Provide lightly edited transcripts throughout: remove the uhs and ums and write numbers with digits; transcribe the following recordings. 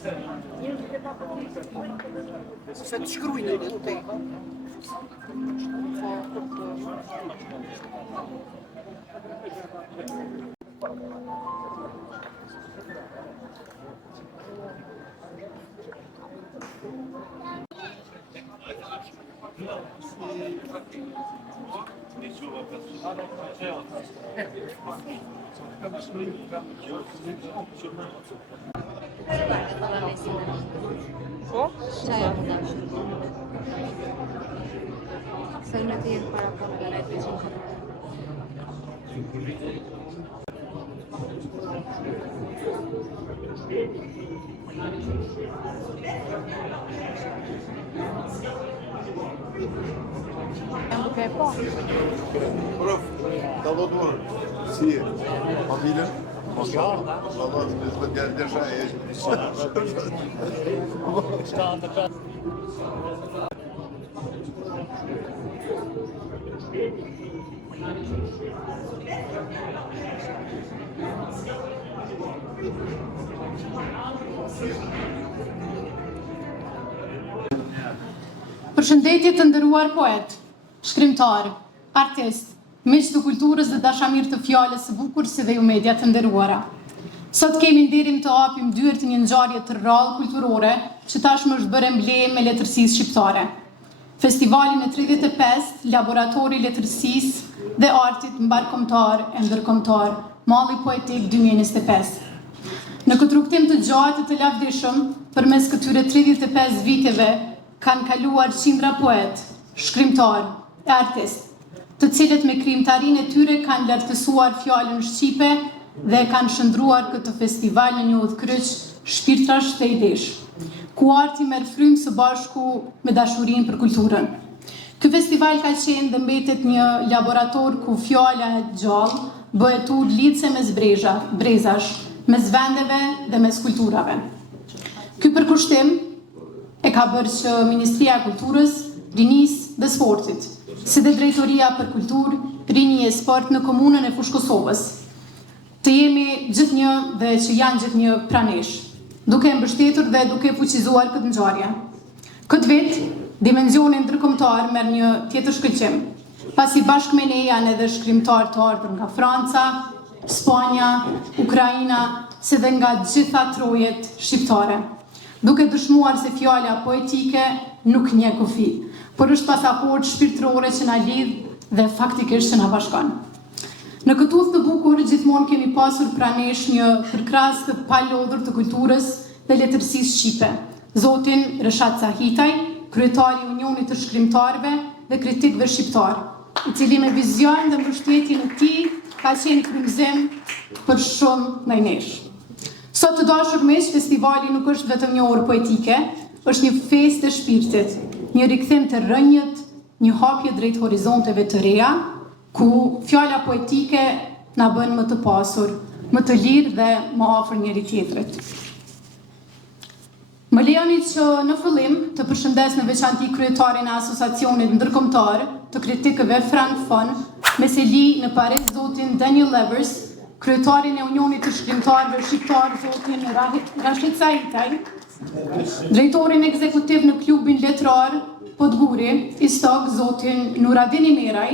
Se të shkrujnë në të Prof, dalodor, si familjen? Valla biz de Përshëndetje të nderuar poet, shkrimtar, artist, miq të kulturës dhe dashamir të fjalës së bukur si dhe ju media të nderuara. Sot kemi nderin të hapim dyert një ngjarje të rrallë kulturore që tashmë është bërë emblemë e letërsisë shqiptare. Festivalin e 35 Laboratori i Letërsisë dhe Artit Mbarkombëtar e Ndërkombëtar, Malli Poetik 2025. Në këtë rrugtim të gjatë të lavdishëm, përmes këtyre 35 viteve kanë kaluar qindra poet, shkrimtar e artist, të cilët me krijimtarinë e tyre kanë lartësuar fjalën shqipe dhe kanë shndruar këtë festival në një udhkryq shpirtrash të idesh, ku arti merr frymë së bashku me dashurinë për kulturën. Ky festival ka qenë dhe mbetet një laborator ku fjala e gjallë bëhet lidhse mes brezash, mes vendeve dhe mes kulturave. Ky përkushtim e ka bërë që Ministria e Kulturës, Rinisë dhe Sportit, si dhe Drejtoria për Kulturë, Rini e Sport në komunën e Fushë Kosovës, të jemi gjithnjë dhe që janë gjithnjë pranesh, duke mbështetur dhe duke fuqizuar këtë ngjarje. Këtë vit, dimensioni ndërkombëtar merr një tjetër shkëlqim, pasi bashkë me ne janë edhe shkrimtarë të ardhur nga Franca, Spanja, Ukraina, si dhe nga gjitha trojet shqiptare, duke dëshmuar se fjala poetike nuk njeh kufi, por është pasaportë shpirtërore që na lidh dhe faktikisht që na bashkon. Në këtë udhë të bukur, gjithmonë kemi pasur pranesh një përkras të palodhur të kulturës dhe letërsisë shqipe, zotin Reshat Sahitaj, kryetari i Unionit të Shkrimtarëve dhe kritikëve shqiptar, i cili me vizion dhe mbështetjen e tij ka qenë frymëzim për shumë ndaj nesh. Sot të dashur miq, festivali nuk është vetëm një orë poetike, është një festë e shpirtit, një rikthim të rrënjët, një hapje drejt horizonteve të reja, ku fjala poetike na bën më të pasur, më të lirë dhe më afër njëri tjetrit. Më lejoni që në fillim të përshëndes në veçanti kryetarin e Asociacionit Ndërkombëtar të Kritikëve Frank Fon, me seli në Paris zotin Daniel Levers, kryetarin e Unionit të Shkrimtarëve Shqiptar zotin Rashid Sahitaj, drejtorin ekzekutiv në klubin letrar Podguri, Istog zotin Nuradin Imeraj,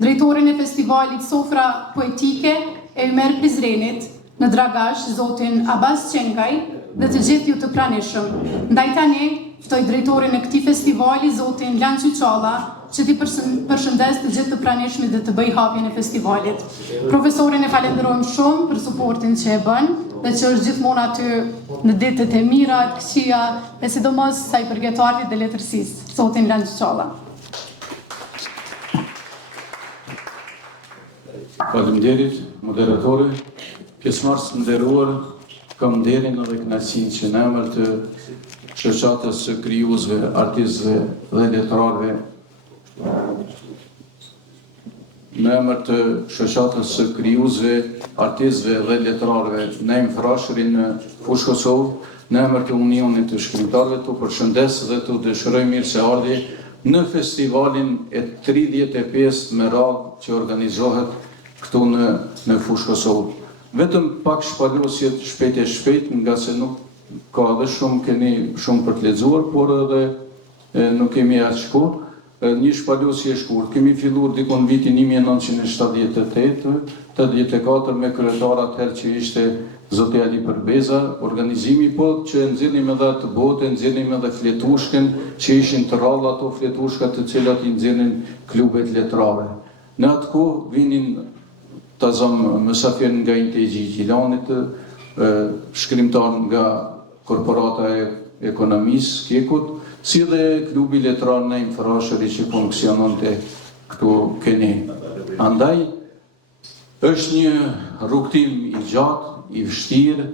drejtorin e festivalit Sofra Poetike e Ymer Prizrenit në Dragash zotin Abbas Qengaj dhe të gjithë ju të pranishëm. Ndaj tani ftoj drejtorin e këtij festivali zotin Lan Çuçalla, që ti përshëndes të gjithë të pranishmit dhe të bëj hapjen e festivalit. Profesorin e falenderojmë shumë për suportin që e bën dhe që është gjithmonë aty në ditët e mira, të këqija, e sidomos sa i përket artit dhe letërsisë. Zotin Lan Çuçalla. Faleminderit, moderatorë, pjesëmarrës të nderuar, kam nderin edhe kënaqësinë që në emër të shoqatës së krijuesve, artistëve dhe letrarëve, në emër të shoqatës së krijuesve, artistëve dhe letrarëve në Frashërin në Fushë Kosovë, në emër të Unionit të Shkrimtarëve, të përshëndes dhe të dëshiroj mirë se ardhi në festivalin e 35 me radhë që organizohet këtu në Fushë Kosovë. Vetëm pak shpalosjet shpejt, nga se nuk ka edhe keni shumë për të lexuar, por edhe nuk kemi aq shkurt. Një shpalosje e shkurt. Kemi filluar dikon vitin 1978-84 me kryetar atëherë që ishte Zoti Ali Përbeza, organizimi po që nxjerrim edhe të botë, nxjerrim edhe fletushkën, që ishin të rrallë ato fletushkat të cilat i nxjerrin klubet letrare. Në atë kohë vinin të zëmë mësafir nga Integji i Gjilanit, shkrimtar nga Korporata e Ekonomisë Kekut, si dhe klubi letrar në Frashëri që funksiononte këtu keni. Andaj, është një rrugtim i gjatë, i vështirë,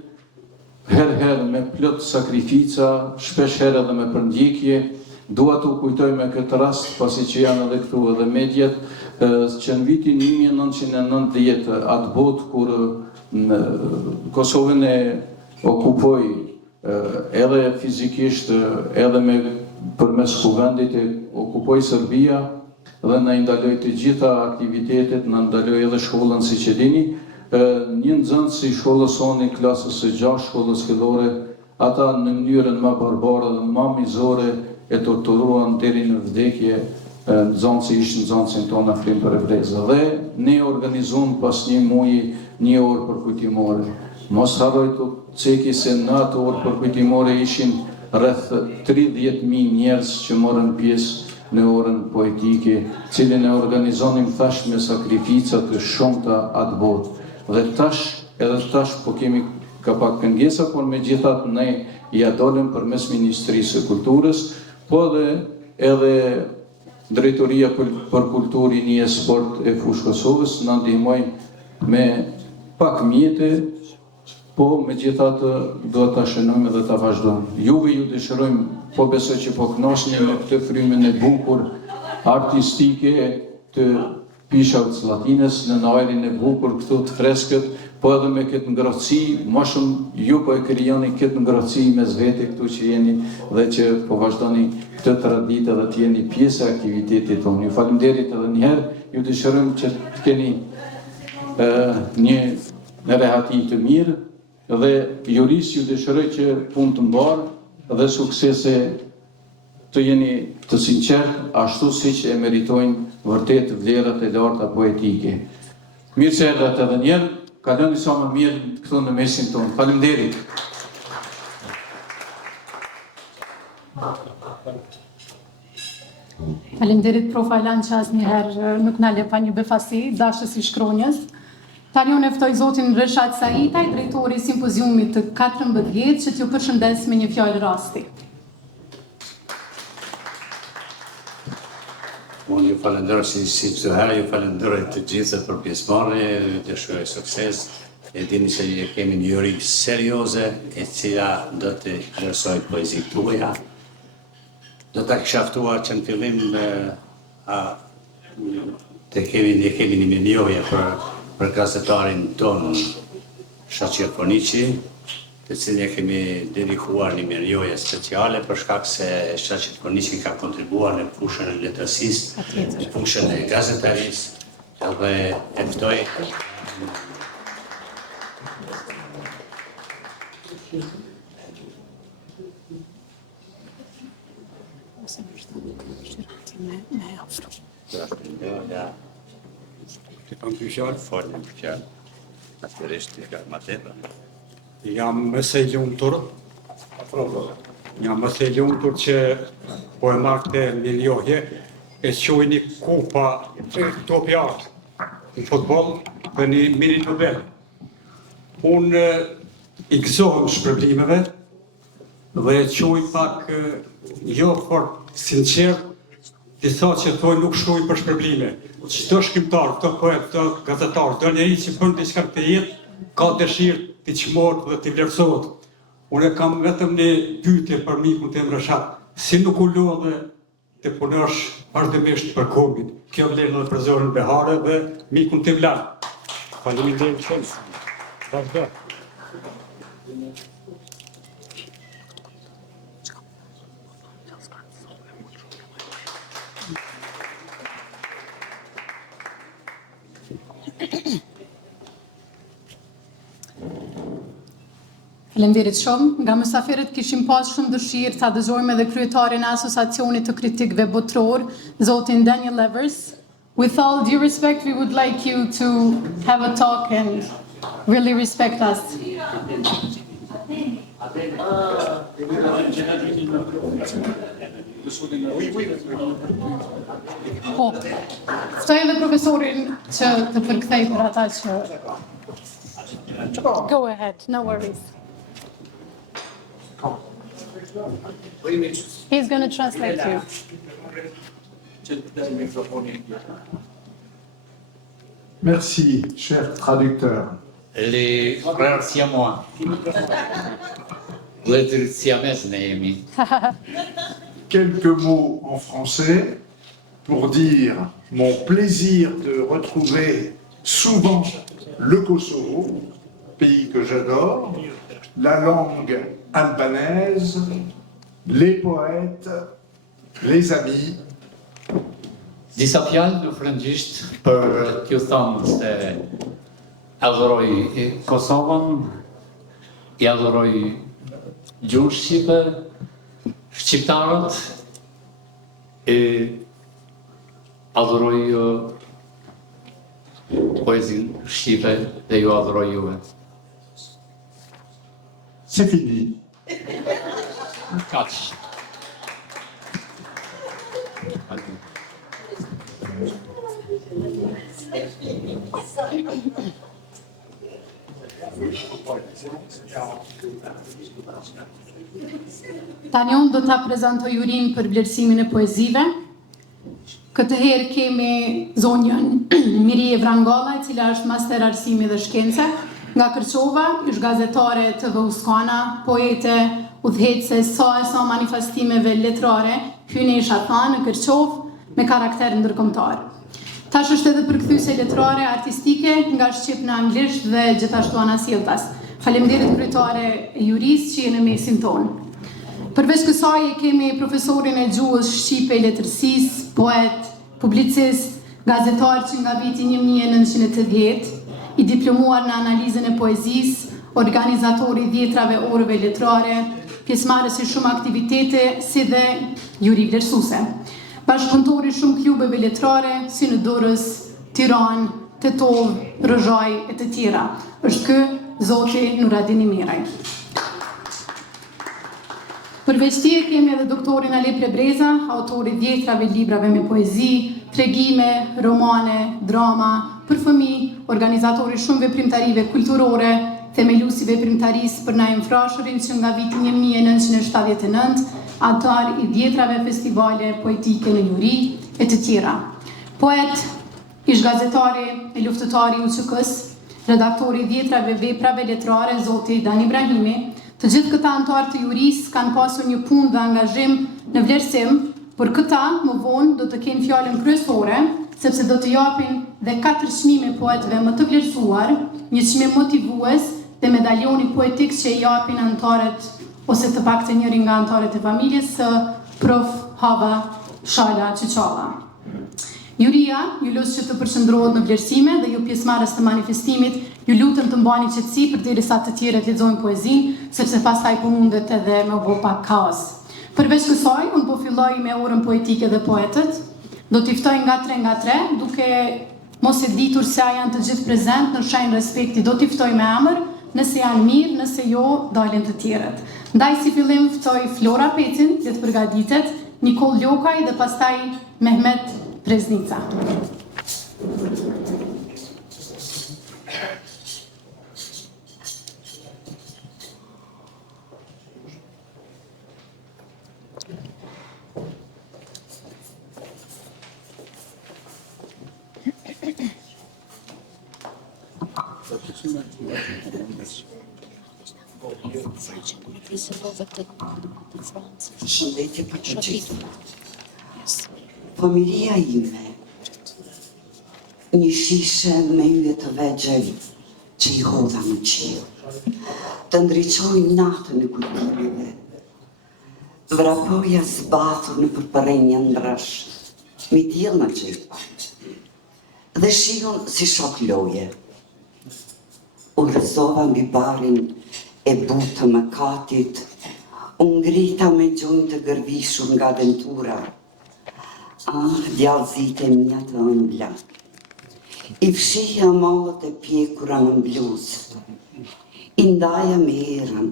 herë me plot sakrifica, shpesh herë edhe me përndjekje. Dua t'u kujtoj me këtë rast, pasi që janë edhe këtu edhe mediat, që në vitin 1990 atë botë kur në Kosovën e okupoi edhe fizikisht, edhe me përmes kuvendit e okupoi Serbia dhe na ndaloi të gjitha aktivitetet, na ndaloi edhe shkollën siç e dini. Një nxënës i shkollës sonë, klasës së 6, shkollës fillore, ata në mënyrën më barbare dhe më mizore e torturuan deri në vdekje. Nxënësi ishte nxënësin tonë Afrim Perebreza dhe ne organizuam pas një muaji një orë përkujtimore. Mos harroj të ceki se në atë orë përkujtimore ishin rreth 30.000 njerëz që morën pjesë në orën poetike, cilën e organizonim thash me sakrifica të shumta atë botë. Dhe edhe tash po kemi ka pak pengesa, por megjithatë ne ja dolëm përmes Ministrisë së Kulturës, po edhe Drejtoria për Kulturë, Rini e Sport e Fushë Kosovës na ndihmoi me pak mjete, po megjithatë do ta shënojmë dhe ta vazhdojmë. Juve ju dëshirojmë, po besoj që po kënaqeni me këtë frymën e bukur artistike të Pishavc Latines, në ajrin e bukur këtu të freskët, po edhe me këtë ngrohtësi, më shumë ju po e krijoni këtë ngrohtësi mes vete këtu që jeni dhe që po vazhdoni këtë traditë dhe të jeni pjesë e aktivitetit tonë. Ju faleminderit edhe një herë, ju dëshirojmë që të keni një rehati të mirë dhe juris ju dëshiroj që punë të mbarë dhe suksese të jeni të sinqertë, ashtu si që e meritojnë vërtet vlerat e larta poetike. Mirë se erdhët edhe njerë, kaloni sa më mirë këtu në mesin tonë. Faleminderit. Faleminderit Prof. Alan që asnjëherë nuk na le pa një befasi, dashës i shkronjës. Tani unë ftoj zotin Reshat Saitaj, drejtori i simpoziumit të 14 që t'ju përshëndes me një fjalë rasti. Unë ju falenderoj si çdo herë, ju falenderoj të gjithë për pjesëmarrje, ju dëshiroj sukses. E dini se kemi një juri serioze e cila do të vlerësoj poezitë tuaja. Do ta kisha ftuar që në fillim ne kemi një njohje për gazetarin ton Shaqir Foniqi, të cilin e kemi dedikuar një njohje speciale për shkak se Shaqir Foniqi ka kontribuar në fushën e letërsisë, në fushën e gazetarisë, edhe e ftoj Jam mëse i lumtur që po e marrë këtë një njohje e quajni Kupa Topjart në futboll për një mini Nobel. Unë i gëzohem shpërblimeve dhe e quaj pak jo fort sinqert disa që thojnë nuk shkruajnë për shpërblime. Çdo shkrimtar, këto poet, këto gazetar, çdo njeri që bën diçka këtë jetë, ka dëshirë të çmohet dhe të vlerësohet. Unë kam vetëm një pyetje për mikun tim Reshat, si nuk u lodhe të punosh vazhdimisht për kombin. Kjo vlen edhe për zonën Behare dhe mikun tim Lan. Faleminderit shumë. Vazhdo. Faleminderit shumë. Nga mysafirët kishim pas shumë dëshirë të adhëzojmë edhe kryetarin e Asociacionit të Kritikëve Botror, zotin Daniel Levers. With all due respect, we would like you to have a talk and really respect us. Po, ftoj edhe profesorin që të përkthej për ata që... Go ahead, no worries. He's going to translate you. Merci, cher traducteur. Les frères siamois. Vëllezërit siamez ne jemi. Quelques mots en français pour dire mon plaisir de retrouver souvent le Kosovo, pays que j'adore, la langue albanaise, les poètes, les amis. Disa fjalë në frëngjisht për t'ju thënë se adhuroj Kosovën, i adhuroj gjuhën shqipe, shqiptarët, e adhuroj poezinë shqipe dhe ju adhuroj juve. C'est fini. Kaq. Tani unë do ta prezantoj jurinë për vlerësimin e poezive. Këtë herë kemi zonjën Mirije Vrangolla, e cila është master arsimi dhe shkence, nga Kërçova, është gazetare të Vauskana, poete, udhëhecëse sa manifestimeve letrare, hynesha tha në Kërçovë me karakter ndërkombëtar. Tash është edhe përkthyese letrare artistike nga shqip në anglisht dhe gjithashtu anasjelltas. Faleminderit kryetare e jurisë që jeni në mesin tonë. Përveç kësaj kemi profesorin e gjuhës shqipe e letërsisë, poet, publicist, gazetar që nga viti 1980, i diplomuar në analizën e poezisë, organizatori 10 orëve letrare, pjesëmarrës i shumë aktivitete si dhe juri vlerësuese. Bashkëpunëtori shumë klubeve letrare, si në Durrës, Tiranë, Tetov, Rëzhaj e të tjera. Është ky zoti Nuradini Miraj. Përveç tij kemi edhe doktorin Ale Prebreza, autori 10 librave me poezi, tregime, romane, drama, për fëmijë, organizatori shumë veprimtarive kulturore, themeluesi veprimtarisë për Naim Frashërin që nga viti 1979, antar i 10 festivale poetike në juri e të tjera. Poet, ish gazetari e luftëtari i UÇK-s, redaktori 10 veprave letrare, zoti Dan Ibrahimi. Të gjithë këta antar të jurisë kanë pasur një punë dhe angazhim në vlerësim, por këta më vonë do të kenë fjalën kryesore, sepse do të japin dhe 4 çmime poetëve më të vlerësuar, një çmim motivues dhe medalioni poetik që i japin antarët ose të paktën njëri nga antarët e familjes së Prof. Hava Shala Çiçalla. Juria ju lutem që të përshëndrohet në vlerësime dhe ju pjesëmarrës të manifestimit, ju lutem të mbani qetësi përderisa të tjerët lexojnë poezinë, sepse pastaj po mundet edhe me u bë pak kaos. Përveç kësaj, unë po filloj me orën poetike dhe poetët. Do t'i ftoj nga 3, duke mos e ditur se a janë të gjithë prezent në shenjë respekti, do t'i ftoj me emër, nëse janë mirë, nëse jo, dalin të tjerët. Ndaj si fillim ftoj Flora Petin, dhe të përgatitet, Nikol Ljokaj dhe pastaj Mehmet Preznica. Shëndetje për të gjithë. Familja ime, një shishe me yje të vegjël që i hodha në qiell, të ndriçoj natën e kulturave. Vrapoja zbathur në përpërenja ndrash, mi diell në xhepa, dhe shiun si shok loje. U rrëzova mbi barin e butë të mëkatit, unë ngrita me gjojnë të gërvishur nga ventura. Djallëzit e mia të ëmbla, i fshihja mallët e pjekura në bluzë, i ndaja me erën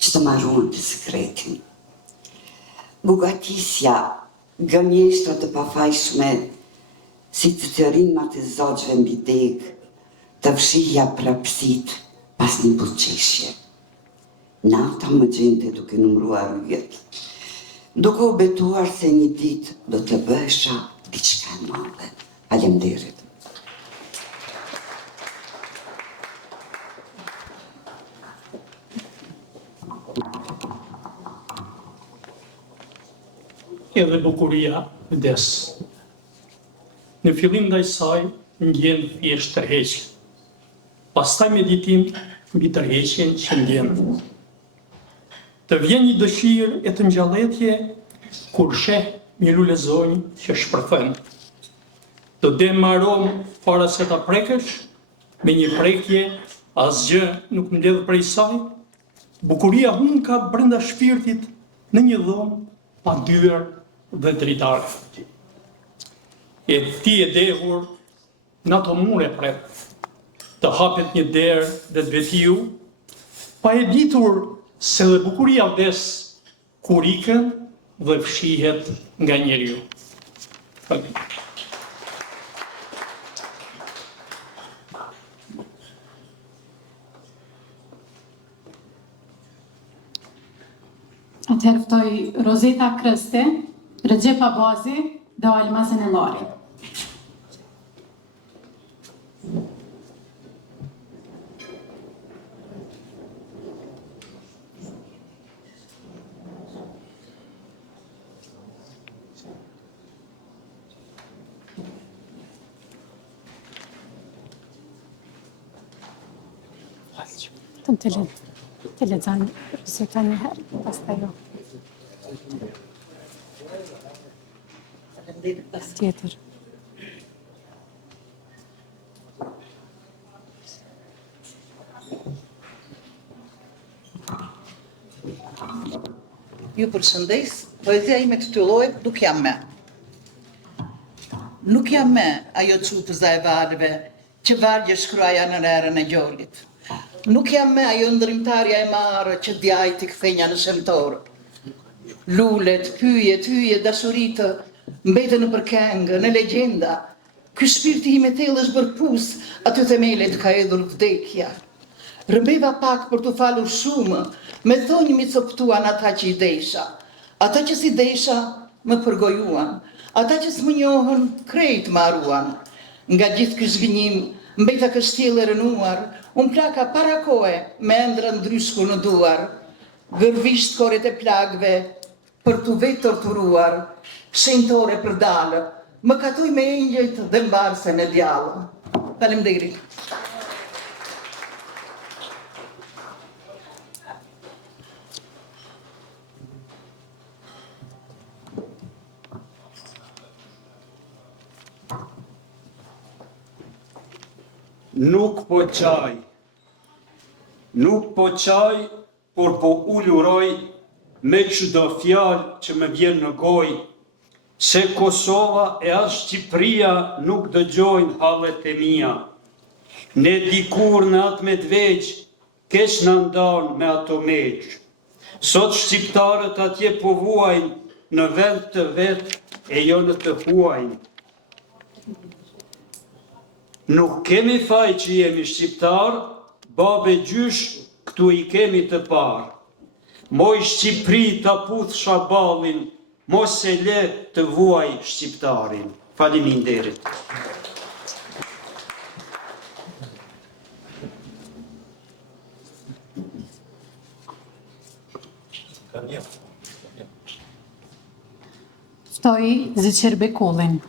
që të marruan të sekretin. Gugatisja gënjeshtra të pafajshme, si të të rrimat e zogjve mbi degë, të fshihja prapsit pas një buzëqeshje. Nata më gjente duke numruar rrugët, duke u betuar se një ditë do të bësha diçka e madhe. Faleminderit. Edhe bukuria vdes. Në fillim ndaj saj ndjen thjesht tërheqje. Pastaj meditim mbi tërheqjen që ndjen. Të vjen një dëshirë e të ngjalletje kur sheh një lule zonjë që shpërthen. Të dem me aromë para se ta prekësh, me një prekje asgjë nuk mbledh prej saj. Bukuria hun ka brenda shpirtit në një dhomë pa dyer dhe dritare. E ti e dehur në ato mure pret, të hapet një derë dhe të vetiu, pa e ditur se dhe bukuria vdes kur ikën dhe fshihet nga njeriu. Atëherë ftoj Rozeta Krste, Recep Abazi dhe Almazen Ellari. Të lexan Rozeta një herë, pastaj jo. Tjetër. Ju përshëndes, poezia ime titullohet Nuk jam me. Nuk jam me ajo çutëza e valëve që vargje shkruaja në erën e gjolit. Nuk jam me ajo ndrimtarja e marë që djajt i kthejnja në shemtorë. Lulet, pyjet, dashuritë, mbete në përkengë, në legjenda. Ky shpirti im e thellë është bërpus, aty themelet ka edhur vdekja. Rëmbeva pak për të falur shumë, me thonjë mi coptuan ata që i desha. Ata që si desha më përgojuan, ata që s'më njohën krejt më haruan. Nga gjithë ky zhgënjim, mbeta kështjellë e rënuar, unë plaka para kohe me ëndra ndryshku në duar. Gërvisht koret e plagve, për të vetë torturuar, shenjtore për dalë, më katuj me engjëjt dhe mbarse në djallë. Faleminderit. Nuk po qaj, por po ulluroj me çdo fjalë që më vjen në gojë, se Kosova e as Shqipëria nuk dëgjojnë hallet e mia. Ne dikur në atë medveq, kesh në ndan me ato meq. Sot shqiptarët atje po vuajnë në vend të vet e jo në të huajnë. Nuk kemi faj që jemi shqiptar, babe gjysh këtu i kemi të parë. Moj Shqipëri të puth shaballin, mos e le të vuaj shqiptarin. Faleminderit. Ftoj Ziqir Bekullin.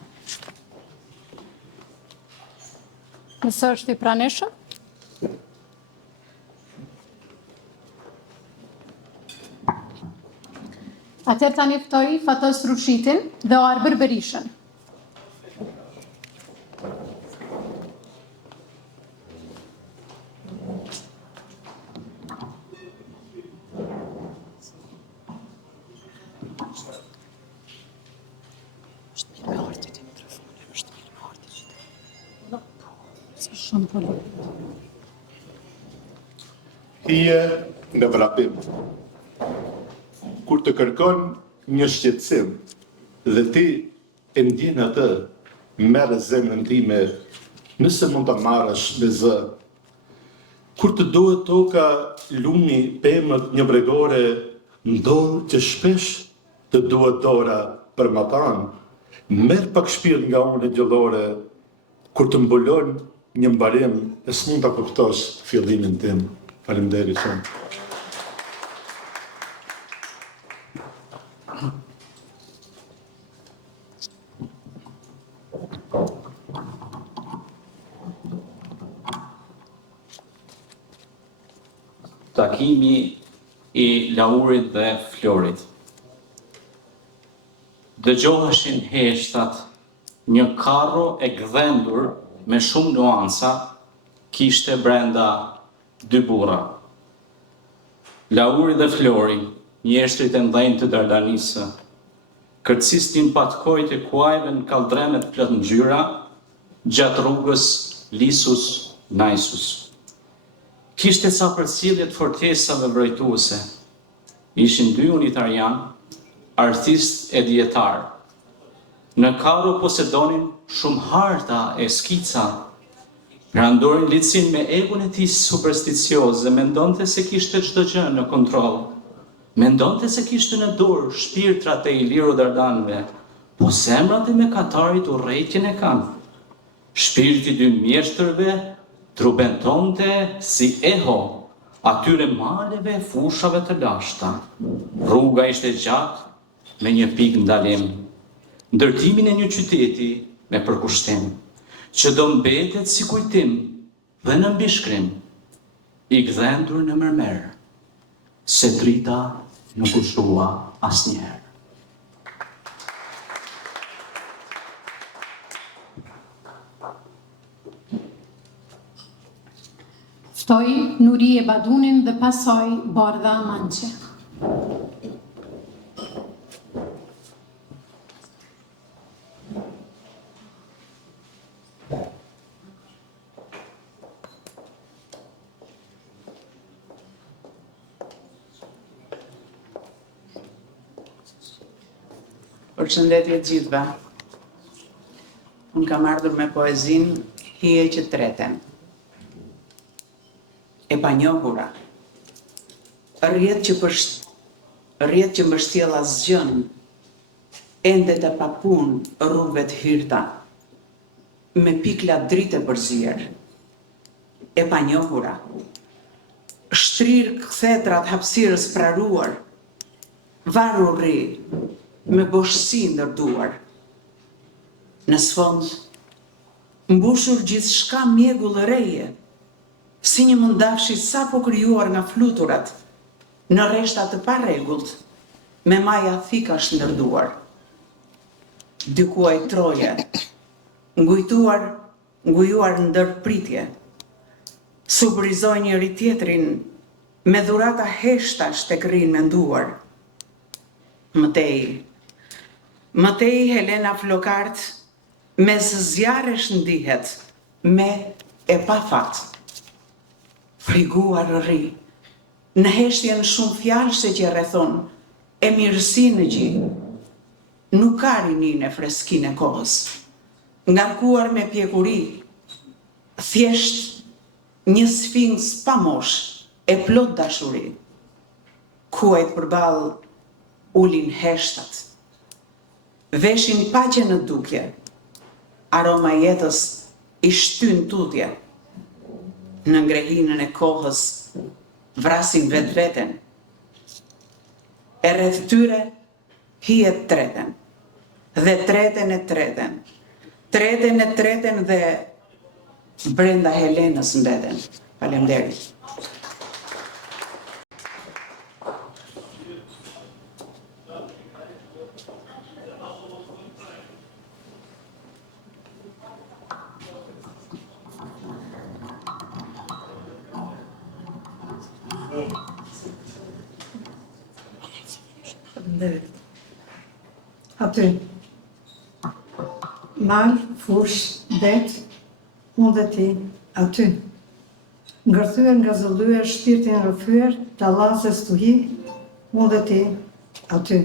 Nëse është i pranishëm? Atëherë tani ftoj Fatos Rushitin dhe Arbër Berishën. Shumë politik. Hije nga vrapim. Kur të kërkon një shqetësim dhe ti e ndjen atë, merr zemrën time, nëse mund ta marrësh me zë. Kur të duhet toka, lumi, pemët, një bregore, ndodh që shpesh të duhet dora për matan. Merr pak shpirt nga unë gjellore, kur të mbulon një mbarim, e s'mund ta kuptosh fillimin tim. Faleminderit shumë. Takimi i Laurit dhe Florit. Dëgjoheshin heshtat, një karro e gdhendur me shumë nuanca, kishte brenda 2 burra. Lauri dhe Flori, njeshtrit e ndhenjë të Dardanisë, kërcisnin patkojt e kuajve në kaldremet plot ngjyra, gjatë rrugës Lisus-Naisus. Kishte ca përcjellje të fortesave mbrojtuese. Ishin 2 unitarian, artist e dietar. Në karro posedonin shumë harta e skica. Grandorin Licin me egun e tij supersticioz dhe mendonte se kishte çdo gjë në kontroll. Mendonte se kishte në dorë shpirtrat e Iliru Dardanëve, po zemrat e mëkatarit urrejtjen e kanë. Shpirti I 2 mjeshtërve trubentonte si eho atyre maleve e fushave të lashta. Rruga ishte gjatë me një pikë ndalim. Ndërtimin e një qyteti me përkushtim, që do mbetet si kujtim dhe në mbishkrim, I gdhendur në mërmer, se drita nuk u shua asnjëherë. Ftoi Nurie Badunin dhe pasoj Bardha Manqe. Përshëndetje të gjithëve. Unë kam ardhur me poezinë Hije që treten. E panjohura. Rrjet që mbështjell asgjën, ende të papun rrugëve të hyrta, me pikla drite përzier. E panjohura. Shtrir kthetrat hapësirës praruar, varur rri, me boshësi ndërduar. Në sfond, mbushur gjithçka mjegull reje, si një mundafshi sapo krijuar nga fluturat, në rreshta të parregullt, me maja thikash ndërduar. Dy kuaj troje, ngujuar ndër pritje, subrizojnë njëri tjetrin me dhurata heshtash tek rrinë menduar. Mëtej Helena Flokart, mes zjarresh ndihet, me e pa fat. Friguar rri, në heshtjen shumë fjalëshe që rrethon, e mirësi në gjë. Nuk ka rinin e freskin e kohës, ngarkuar me pjekuri, thjesht një sfinks pa mosh, e plot dashuri. Kuajt përballë ulin heshtat, veshin paqe në dukje, aroma jetës I shtyn tutje, në ngrehinën e kohës vrasin vetveten, e rreth tyre hijet treten, dhe treten e treten, treten e treten dhe brenda Helenës mbeten. Faleminderit. Aty, mal, fush, det, unë dhe ti, aty. Ngërthyer nga zëllyer, shpirtin rrëfyer, tallase stuhi, unë dhe ti, aty.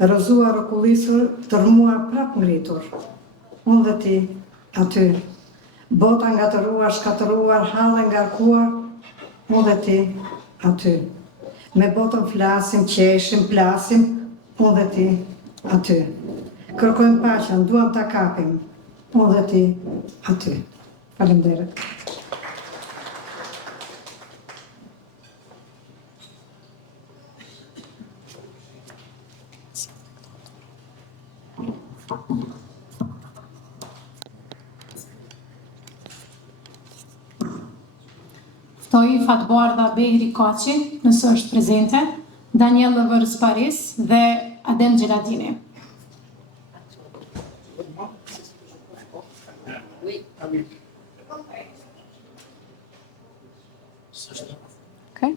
Rëzuar rëkullisur, tërmuar prap ngritur, unë dhe ti, aty. Bota ngatëruar, shkatëruar, halle ngarkuar, unë dhe ti, aty. Me botën flasim, qeshim, plasim, unë dhe ti, aty. Kërkojmë paqen, duam ta kapim, unë dhe ti, aty. Faleminderit. Ftoj Fatbardha Behri Kaçi, nëse është prezente, Daniel Lëvërës Paris dhe Adem Gjeladini. Okay.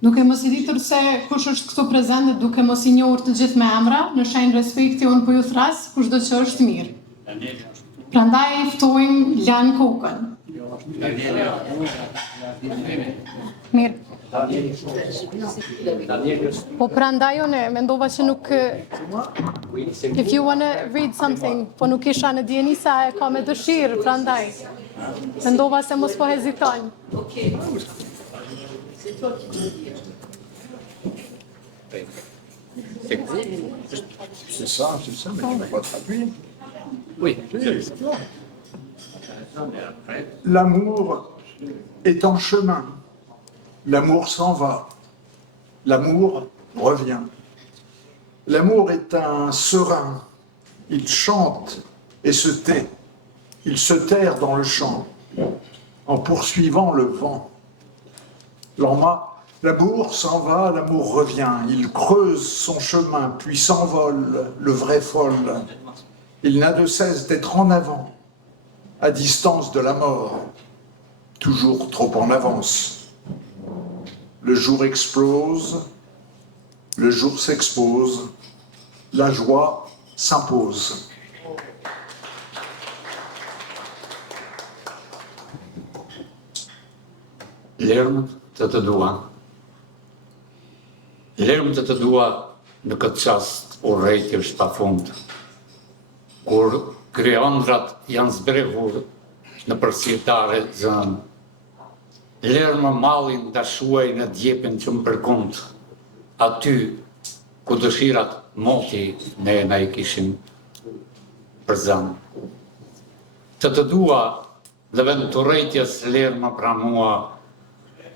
Duke mos I ditur se kush është këtu prezent dhe duke mos I njohur të gjithë me emra, në shenjë respekti unë po ju thras kushdo që është mirë. Prandaj ftojmë Lan Kokën. Mirë. Po prandaj unë mendova që nuk if you wanna read something, po nuk isha në dieni sa e ka me dëshirë, prandaj. Mendova se mos po heziton. C'est ça, mais tu n'as pas traduit. Oui. L'amour est en chemin. L'amour s'en va. L'amour revient. L'amour est un serein. Il chante et se tait. Il se terre dans le chant, en poursuivant le vent. L'amour s'en va, l'amour revient. Il creuse son chemin, puis s'envole, le vrai folle. Il n'a de cesse d'être en avant, à distance de la mort, toujours trop en avance. Le jour explose, le jour s'expose, la joie s'impose. Lërmë të dua. Lërmë të dua në këtë qast urrejtjesh pafund, kur kryandrat janë zbrehur në përsjetare zënë. Lërmë mallin dashuaj në djepin që më përkund, aty ku dëshirat moti ne na I kishim për zënë. Të dua dhe vend të urrejtjes lërmë pra mua,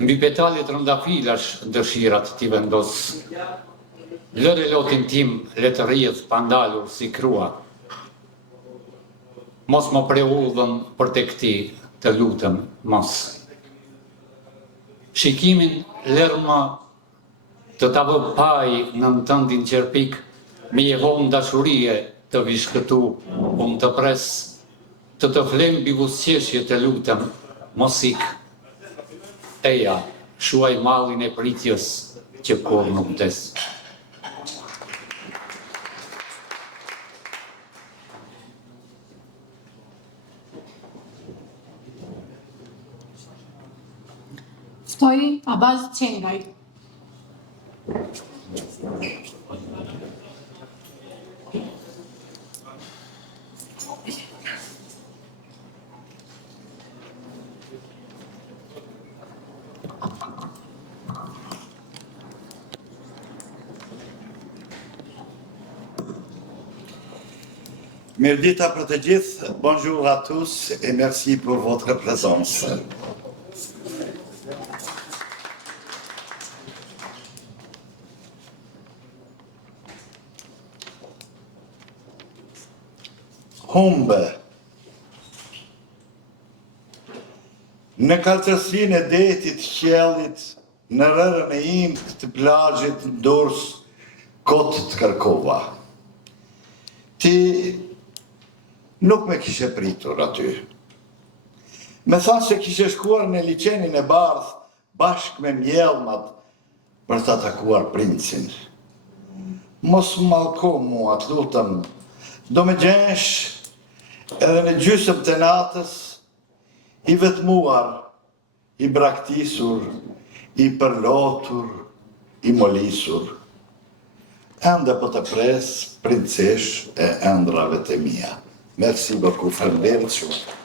mbi petalit rëndafilash dëshirat t'i vendos. Lëre lotin tim letërrjedh pa ndalur si krua. Mos më preullën për te këti të lutëm mos. Shikimin lërma të ta vë paj në në tëndin qerpik, me jehon dashurie të vishkëtu, të pres, të flem bivusqeshje të lutëm, mos ik. Eja, shuaj mallin e pritjes që kur nuk des. Ftoj Abaz Qengaj. Mirdita për të gjithë, bonjour à tous et merci pour votre présence. Humbe. Në kaltërsinë e detit qellit, në rërën e imtë të plazhit dors kotë të kërkova. Ti nuk me kishe pritur aty. Me thanë se kishe shkuar në liçenin e bardh bashk me mjelmat për të takuar princin. Mos mallko mua, të lutem, do me gjensh edhe në gjysëm të natës, i vetmuar, i braktisur, i përlotur, i molisur. Ende po të pres, princesh e endrave të mia. Merci beaucoup, faleminderit shumë.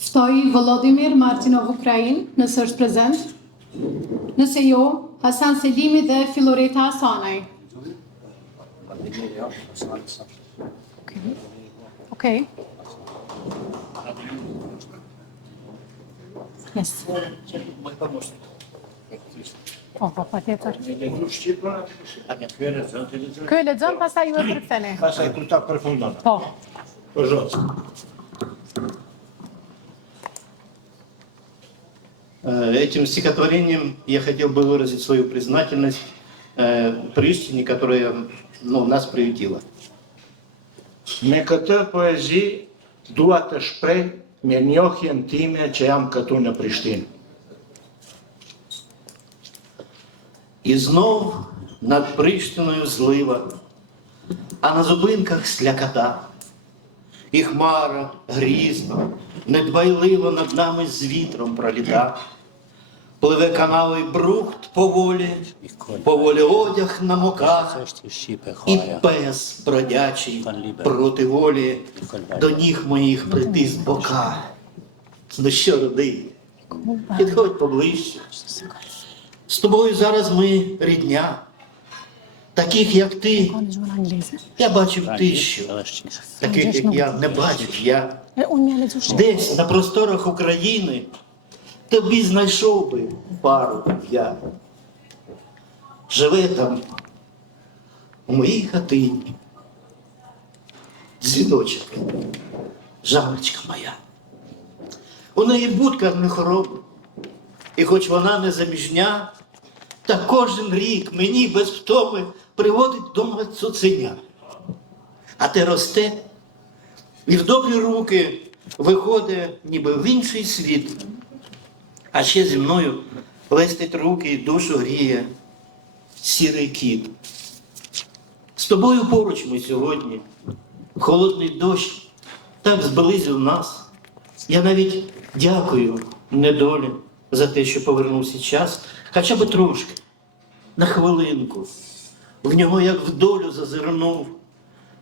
Ftoj Volodimir Martinov Ukrain, nëse është prezent. Nëse jo, Hasan Selimi dhe Filoreta Hasanaj. Okay. Yes. Pa tjetër. Ky e lexon, pastaj ju e përktheni. Pastaj kur ta përfundon. Po. Пожалуйста. Этим стихотворением я хотел бы выразить свою признательность Приштине, которая нас приютила. Me këtë poezi dua të shpreh mirënjohjen time që jam këtu në Prishtinë. І знов над Приштиною злива, а на зупинках слякота. І хмара грізно, недбайливо над нами з вітром проліта. Пливе канавою брухт поволі одяг намока. І пес бродячий проти волі до ніг моїх притис бока. Ну що, родий, підходь поближче. З тобою зараз ми рідня. Таких, як ти, я бачив тисячу. Таких, як я, не бачив я. Десь на просторах України тобі знайшов би пару я. Живе там у моїй хатині. Дзвіночок, Жанночка моя. У неї будка не хороба. І хоч вона не заміжня, та кожен рік мені без втоми приводить дома цуценя. А те росте, і в добрі руки виходить ніби в інший світ. А ще зі мною лестить руки і душу гріє сірий кіт. З тобою поруч ми сьогодні, холодний дощ так зблизив нас. Я навіть дякую недолі за те, що повернувся час, хоча б трошки, на хвилинку. В нього як в долю зазирнув.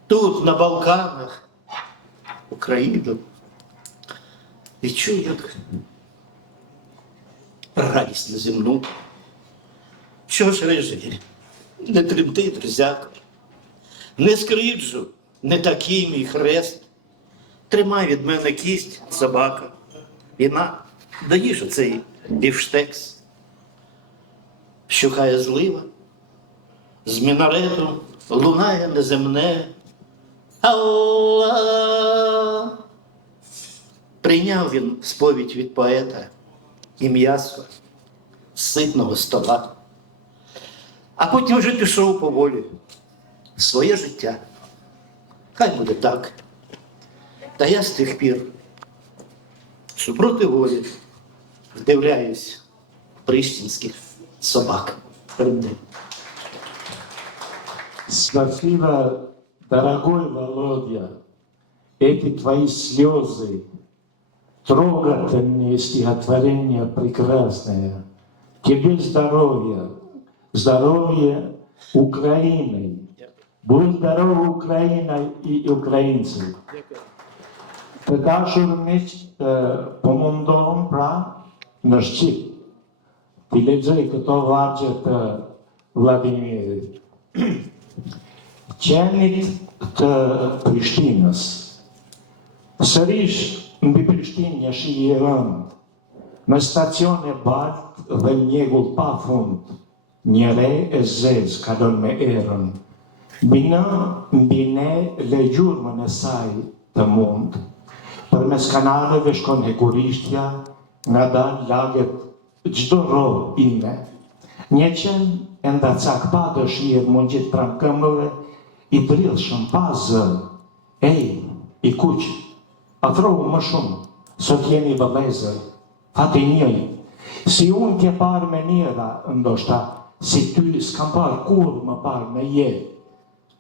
Тут, на Балканах, Україну. Відчув, як радість неземну. Що ж, режи, не тремти, друзяко, не скриджу, не такий мій хрест. Тримай від мене кість, собака, і на, доїж оцей бівштекс. Щухає злива, з мінарету лунає неземне Алла. Прийняв він сповідь від поета і м'ясо з ситного стола. А потім вже пішов поволі в своє життя. Хай буде так. Та я з тих пір, супроти волі, вдивляюсь в приштинських собак. Спасибо, дорогой Володя. Эти твои слезы, трогательные стихотворения прекрасные. Тебе здоровья, здоровья Украины. Будь здорова Украина и украинцы. Të dashur miq, po mundohem pra në Shqip, t'i lexoj këto vargje të Vladimirit. Qenit të Prishtinës. Sërish mbi Prishtinë një shi i rënd, në stacion e balt dhe njegull pa fund, një re e zez kalon me erën. Mbi ne legjurmën e saj të mund. Për mes kanaleve shkon Hekurishtia, nga dal laget gjdo ro ime. Një qen e nda cak pa dëshirë mund gjithë pram këmbëve, i drillshëm pa zë. Ej, i kuq, afrohu më shumë, sot jeni vëllezër, fati njëj, Si unë ke parë me njëra, ndoshta, si ty s'kam parë kur më parë në jetë,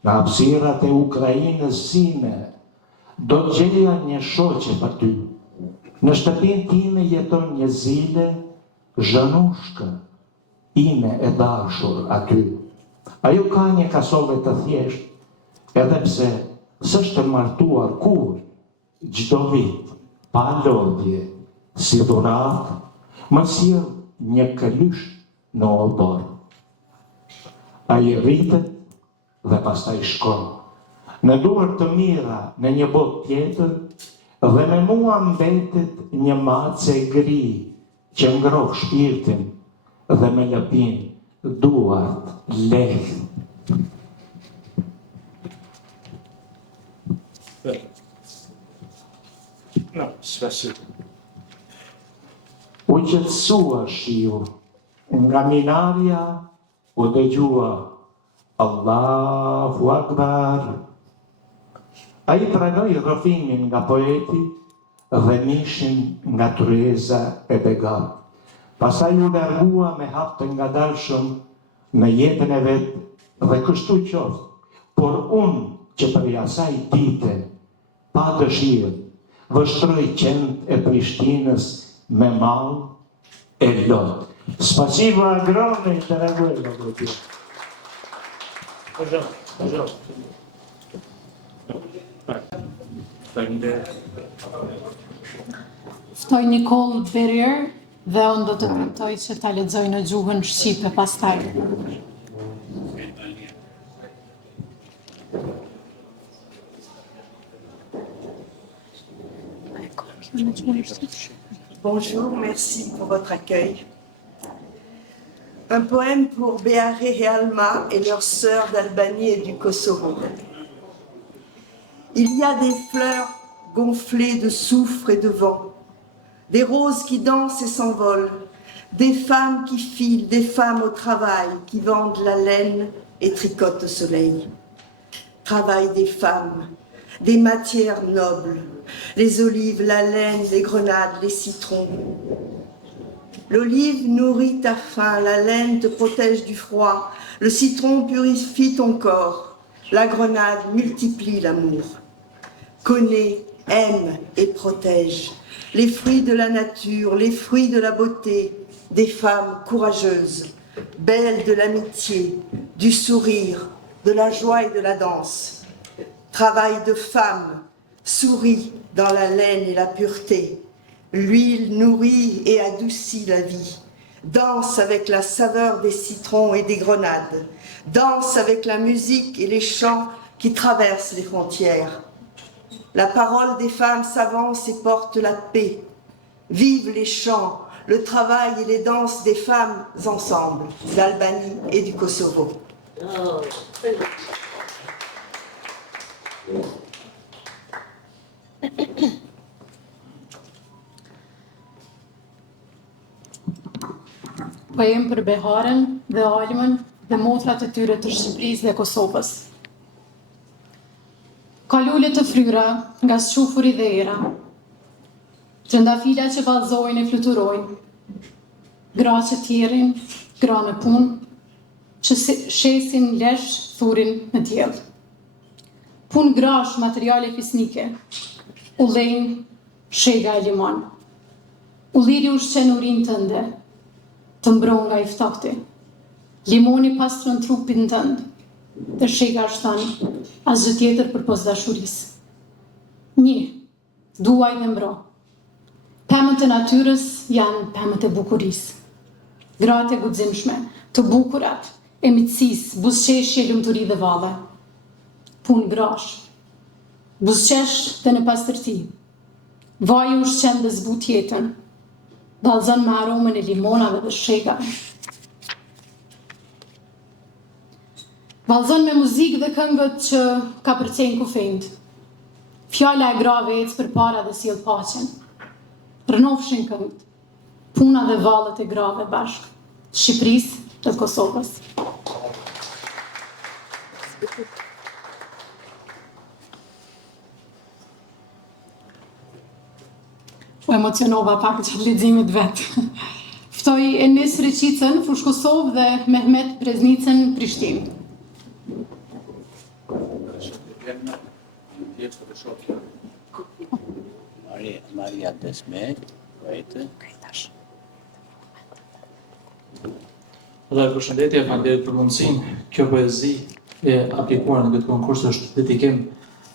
në hapësirat e Ukrajinës sime, do të gjeja një shoqe për ty. Në shtëpinë time jeton një zile, zhënushkë, ime e dashur aty. Ajo ka një kasove të thjesht, edhe pse s'është martuar kur, çdo vit, pa lodhje, si dhurat, më sjell një këlysh në ollor. Ai rritet dhe pastaj shkon. Në duar të mira në një botë tjetër, dhe me mua mbetet një mace gri që ngroh shpirtin dhe me lëpin duart lehtë. U qetësua shiu, nga minarja u dëgjua Allahu Akbar. Ai pranoi rrëfimin nga poeti dhe mishin nga Tryeza e Begat. Pastaj u largua me hap të ngadalshëm në jetën e vet dhe kështu qoftë. Por unë që për asaj dite, pa dëshirë, vështroj qend e Prishtinës me mall e lot. Spasibo ogromne, dorogой Богдан. Ftoj Nicole Berrier dhe unë do të tentoj që ta lexoj në gjuhën shqipe pastaj. Bonjour, merci pour votre accueil. Un poème pour Béaré et Alma et leurs sœurs d'Albanie et du Kosovo. Il y a des fleurs gonflées de soufre et de vent, des roses qui dansent et s'envolent, des femmes qui filent, des femmes au travail, qui vendent la laine et tricotent au soleil. Travail des femmes, des matières nobles, les olives, la laine, les grenades, les citrons. L'olive nourrit ta faim, la laine te protège du froid, le citron purifie ton corps, la grenade multiplie l'amour. Connais, aime et protège les fruits de la nature, les fruits de la beauté, des femmes courageuses, belles de l'amitié, du sourire, de la joie et de la danse. Travail de femme, souris dans la laine et la pureté. L'huile nourrit et adoucit la vie. Danse avec la saveur des citrons et des grenades. Danse avec la musique et les chants qui traversent les frontières. La parole des femmes s'avance et porte la paix. Vive les chants, le travail et les danses des femmes ensemble, d'Albanie et du Kosovo. Poem për Beharen dhe Almën dhe motrat e tyre të Shqipërisë dhe Kosovës. Ka lule të fryra nga shufuri dhe era, trëndafila që vallëzojnë e fluturojnë, gra që tjerin, gra në punë, që shesin lesh thurin në diell. Punë grash materiale fisnike, ullejnë shega e limon. Ulliri ushqen urin tënde, të mbron nga i ftofti. Limoni pastron trupin tënd, dhe shega shtan asgjë tjetër përpos dashurisë. 1. Duaj dhe mbro. Pemët e natyrës janë pemët e bukurisë. Gratë e guximshme, të bukurat, e mitësisë, buzëqeshje, lumturi dhe valle. Punë grash. Buzëqesh dhe në pastërti. Vaji ushqen dhe zbut jetën. Vallëzon me aromën e limonave dhe shegave. Vallëzon me muzikë dhe këngët që ka përcejnë kufejnd. Fjala e grave ecë përpara dhe sjell paqen. Rënofshin këngët, puna dhe vallet e grave bashkë, Shqipërisë dhe Kosovës. U emocionova pak gjatë leximit vet. Ftoj Enis Reqicën, Fush Kosovë dhe Mehmet Breznicën, Prishtinë. Maria Desme, vajte. Dhe përshëndetje, faleminderit për mundësinë. Kjo poezi e aplikuar në këtë konkurs është dedikim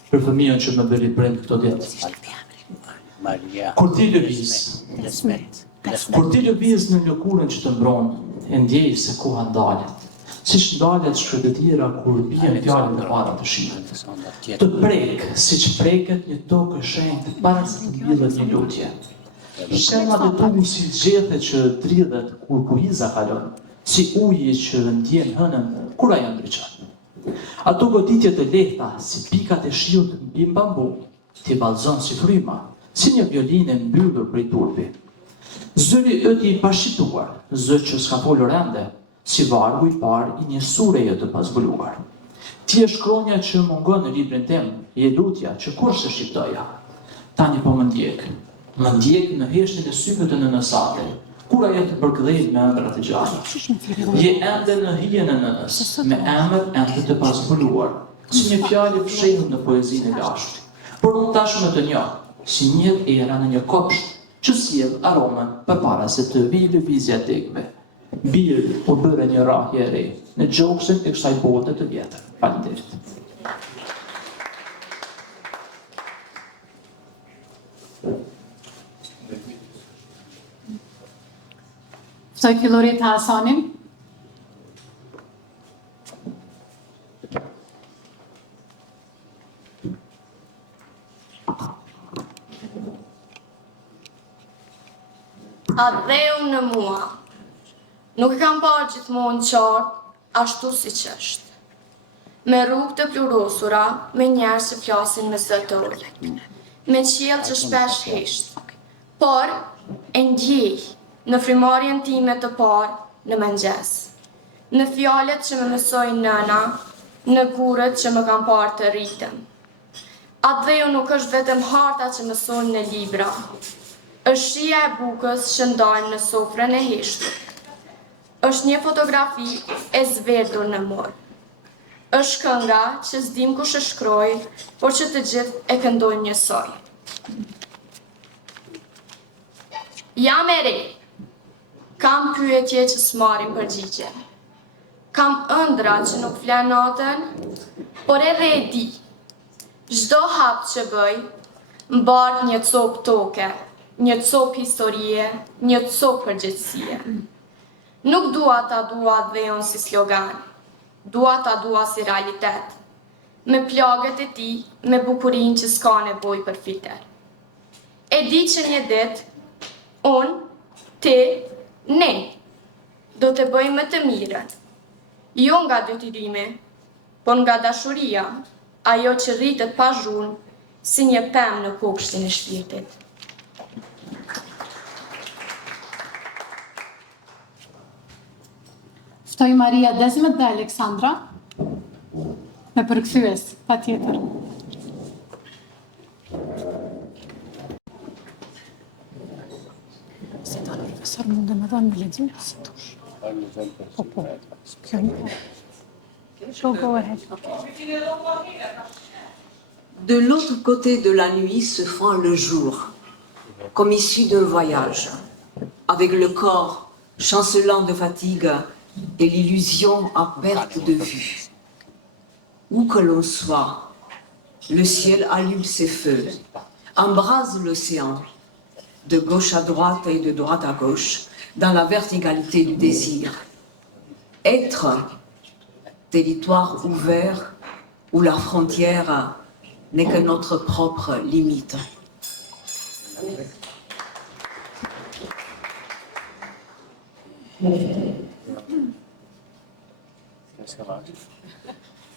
për fëmijën që më bëri prind këto ditë. Kur ti lëviz në lëkurën që të mbron, e ndjej se koha ndalet. Siç ndalet shkretëtira kur bien fjalët e para të shiut. Të prek, siç preket një tokë e shenjtë para se të mbillet një lutje. Shemat e tu si gjethe që dridhet kur kuiza kalon, si uji që ndjen hënën kur ajo ndriçon. Ato goditjet e lehta, si pikat e shiut mbi bambu, ti vallzon si fryma, si një violinë mbyllur prej turpi. Zëri yt i pashituar, zë që s'ka folur ende, si vargu i parë i një sureje të pazbuluar. Ti je shkronja që mungon në librin tim, je lutja që kur se shqiptoja. Tani po më ndjek në heshtin e syve të nënësate, kur ajo të përkëdhej me ëndrat e gjalla. Je ende në hijen e nënës, me emër ende të pazbuluar, si një fjalë fshehur në poezinë e lashtë. Por unë tashmë të njoh, si një era në një kopsht, që sjell aromën përpara se të vijë lëvizja tekme. Birë u bëre një rahje e re në gjoksin e kësaj bote të vjetër. Faleminderit. Ftoj Filoreta Hasanin. A dheu në mua, nuk kam parë gjithmonë qartë, ashtu si që është. Me rrugë të plurosura, me njerë që flasin me zëtore, me qiell që shpesh heshtë, por e ndjej në frimarjen time të parë në mëngjes, në fjalët që më mësoj nëna, në gurët që më kam parë të rritëm. A dheu nuk është vetëm harta që mësojnë në libra, është shija e bukës që ndajmë në sofrën e heshtur. Është një fotografi e zvedhur në mor. Është kënga që s'dim kush e shkroi, por që të gjithë e këndojnë njësoj. Jam e re, kam pyetje që s'marrin përgjigje. Kam ëndra që nuk flan natën, por edhe e di. Çdo hap që bëj, mbart një copë toke, një copë historie, një copë përgjithësie. Nuk dua ta dua dheun si slogan, dua ta dua si realitet, me plagët e tij, me bukurinë që s'ka nevojë për filter. E di që një ditë, unë, ti, ne, do të bëjmë më të mirën, jo nga detyrimi, por nga dashuria, ajo që rritet pa zhurmë, si një pemë në kopshtin e shpirtit. Ftoj Maria Desmet dhe Aleksandra, me përkthyes, pa tjetër. Se ta në profesor mundë me dhanë me ledzim, se tush. Po. Kjo një. Go ahead. De l'autre côté de la nuit se fend le jour, comme issu d'un voyage, avec le corps chancelant de fatigue et l'illusion à perte de vue. Où que l'on soit, le ciel allume ses feux, embrase l'océan, de gauche à droite et de droite à gauche, dans la verticalité du désir. Être, territoire ouvert où la frontière n'est que notre propre limite.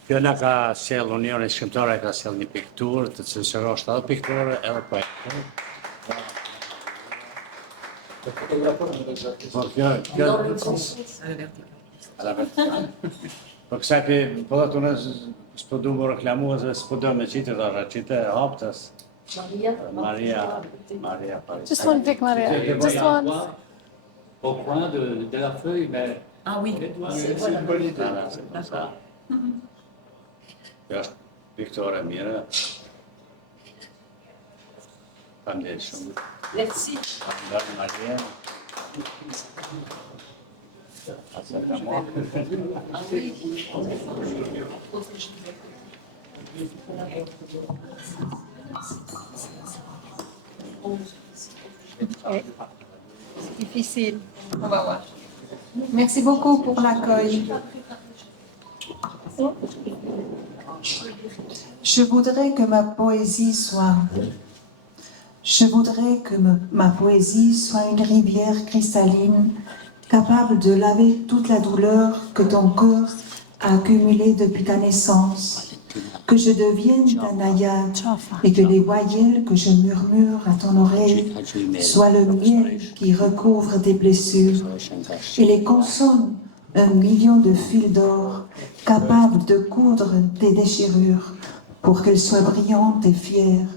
Kjo na ka sjell Unioni Shqiptare, ka sjell një pikturë të cilës është edhe pikturë edhe poetë. Po kësaj po dhe unë s'po du më reklamu se s'po do me qitë dhe rëqitë e haptës. Maria Paris. Just one pic, Maria. Just one. Au coin de la feuille, mais... Ah oui, c'est une bonne idée. Voilà, c'est pour ça. Kjo është Viktoria Mira. Faleminderit shumë. Merci. Faleminderit Maria. C'est difficile. On va voir. Merci beaucoup pour l'accueil. Je voudrais que ma poésie soit... Je voudrais que ma poésie soit une rivière cristalline, capable de laver toute la douleur que ton cœur a accumulée depuis ta naissance. Que je devienne ta naïade et que les voyelles que je murmure à ton oreille soient le miel qui recouvre tes blessures et les consonnes 1 million de fils d'or capables de coudre tes déchirures pour qu'elles soient brillantes et fières,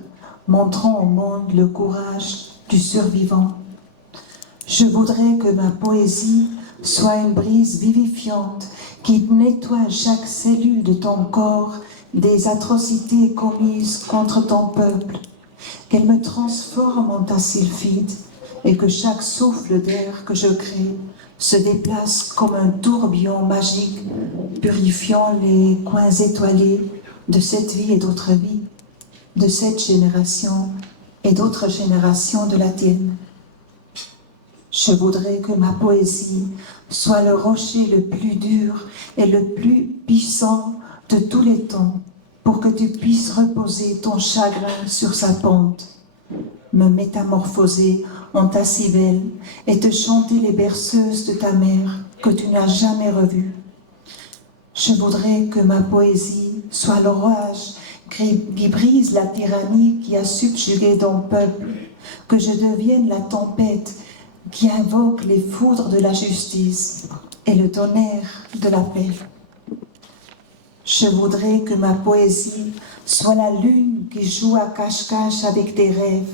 montrant au monde le courage du survivant. Je voudrais que ma poésie soit une brise vivifiante qui nettoie chaque cellule de ton corps des atrocités commises contre ton peuple, qu'elle me transforme en ta sylphide et que chaque souffle d'air que je crée se déplace comme un tourbillon magique, purifiant les coins étoilés de cette vie et d'autres vies, de cette génération et d'autres générations de la tienne. Je voudrais que ma poésie soit le rocher le plus dur et le plus puissant de tous les temps, pour que tu puisses reposer ton chagrin sur sa pente, me métamorphoser en ta civelle et te chanter les berceuses de ta mère que tu n'as jamais revues. Je voudrais que ma poésie soit l'orage qui brise la tyrannie qui a subjugué ton peuple, que je devienne la tempête qui invoque les foudres de la justice et le tonnerre de la paix. Je voudrais que ma poésie soit la lune qui joue à cache-cache avec tes rêves,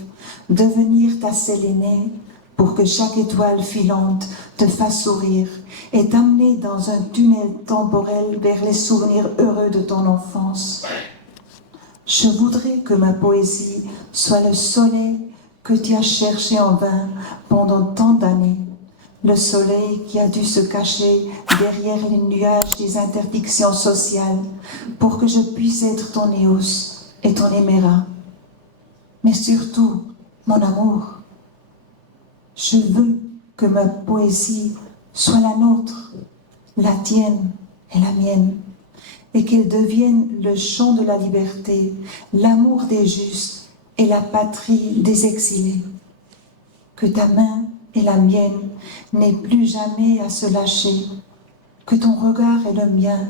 devenir ta Sélénée pour que chaque étoile filante te fasse sourire et t'amener dans un tunnel temporel vers les souvenirs heureux de ton enfance. Je voudrais que ma poésie soit le soleil que tu as cherché en vain pendant tant d'années, le soleil qui a dû se cacher derrière les nuages des interdictions sociales pour que je puisse être ton Éos et ton Éméra. Mais surtout, mon amour, je veux que ma poésie soit la nôtre, la tienne et la mienne, et qu'elle devienne le chant de la liberté, l'amour des justes et la patrie des exilés. Que ta main et la mienne n'aient plus jamais à se lâcher, que ton regard et le mien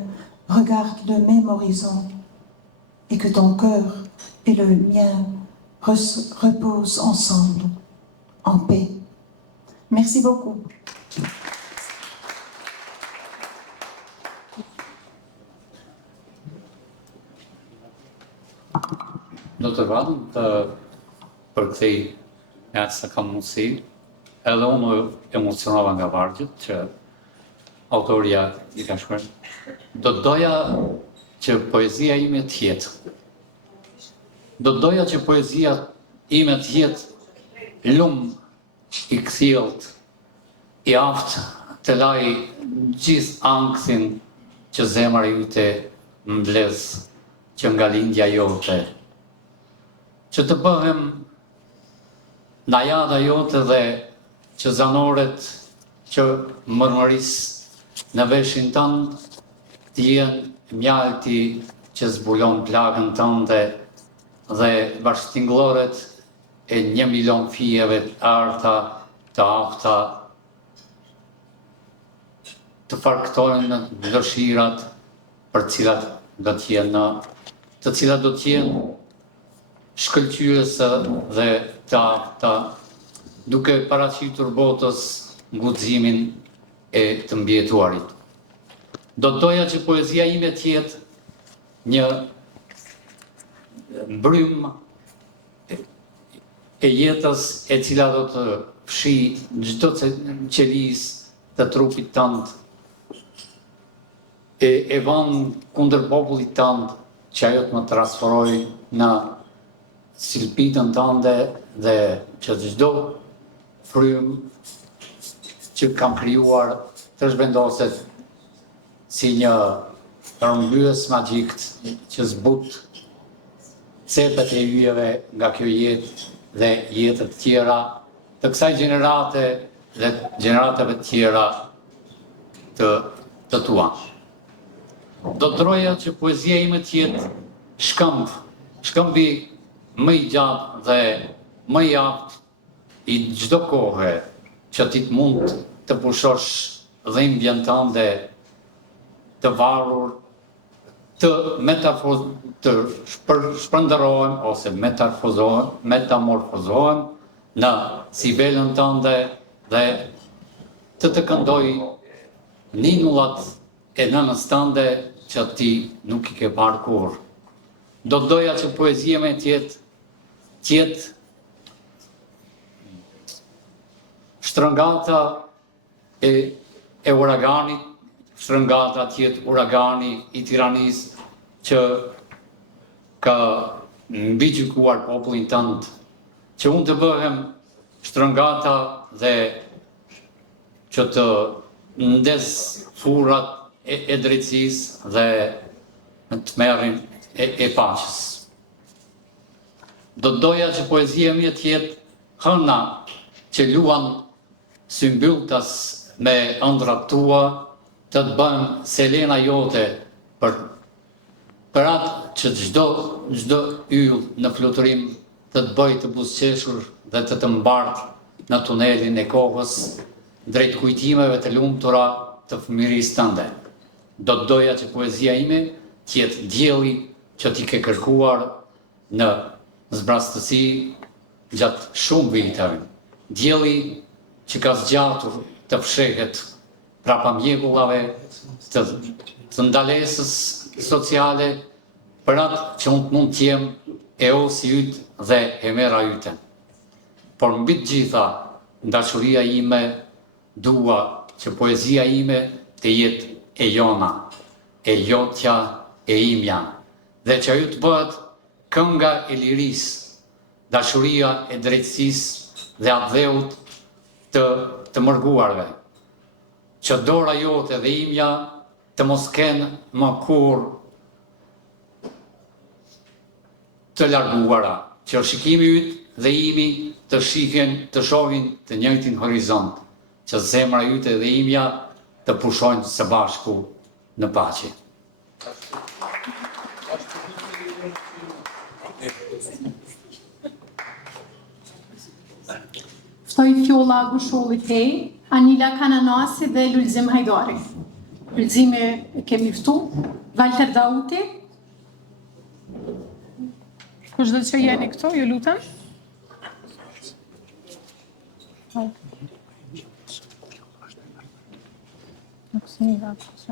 regardent le même horizon, et que ton cœur et le mien reposent ensemble, en paix. Merci beaucoup. Do të vëmë të përkthej atë sa kam mundësi, edhe unë emocionova nga vargjet që autoria i ka shkruar. Do të doja që poezia ime të jetë. Do të doja që poezia ime të jetë lumë i kthjellët, i aftë të laj gjithë anksin që zemra jote mbledh që nga lindja jote. Që të bëhem najada jote dhe që zanoret që mërmëris në veshin tënd të jenë mjalti që zbulon plagën tënde dhe bashkëtingëlloret e 1 milion fijeve të arta, të afta, të farktojnë dëshirat për cilat do të jenë, të cilat do të jenë shkëlqyese dhe të afta, duke paraqitur botës nguximin e të mbjetuarit. Do të doja që poezia ime të jetë një mbrym e jetës e cila do të fshi çdo qelisë të trupit tënd, e van kundër popullit tënd që ajo të më transformoj në silpitën tënde dhe që çdo frym që kam krijuar të zhvendoset si një rrëmbys magjik që zbut cepet e yjeve nga kjo jetë dhe jetët tjera të kësaj gjenerate dhe gjeneratave tjera të tua. Do të troja që poezia ime të jetë shkëmbi më i gjatë dhe më i aftë i çdo kohe që ti mund të pushosh dhimbjen tënde të varur, të shpërndërohen ose metamorfozohen në sibelën tënde dhe të këndoj ninullat e nënës tënde që ti nuk i ke parë kurrë. Do të doja që poezia me tjetë shtrëngata e uraganit, shtrëngata tjetë uragani i Tiranisë që ka mbigjykuar popullin tënd, që unë të bëhem shtrëngata dhe që të ndes furat e drejtësisë dhe të merrin e paqes. Do të doja që poezia mje të jetë hëna që luan symbylltas me ëndrat tua, të bën selena jote për atë që çdo yll në fluturim të bëj të buzëqeshur dhe të mbartë në tunelin e kohës drejt kujtimeve të lumtura të fëmirisë tënde. Do të doja që poezia ime të jetë dielli që ti ke kërkuar në zbrastësi gjatë shumë viteve. Dielli që ka zgjatur të fshehet prapa mjekullave të ndalesës sociale për atë që mund t'jem e osi ytë dhe hemera yte. Por mbi të gjitha, dashuria ime dua që poezia ime të jetë e jona, e jotja e imja, dhe që ajo të bëhet kënga e lirisë, dashuria e drejtësisë dhe atë dheut të mërguarve, që dora jote dhe imja të mos kenë më kur të larguara, që shikimi ytë dhe imi të shohin të njëjtin horizont, që zemra yte dhe imja të pushojnë së bashku në paqe. Ftoj Fjolla Agusholli Tej, Anila Kananasi dhe Lulzim Hajdari. Lulzimi kemi ftu, Walter Dauti. Kush do që jeni këto, ju lutem? Nuk si një ratë, që?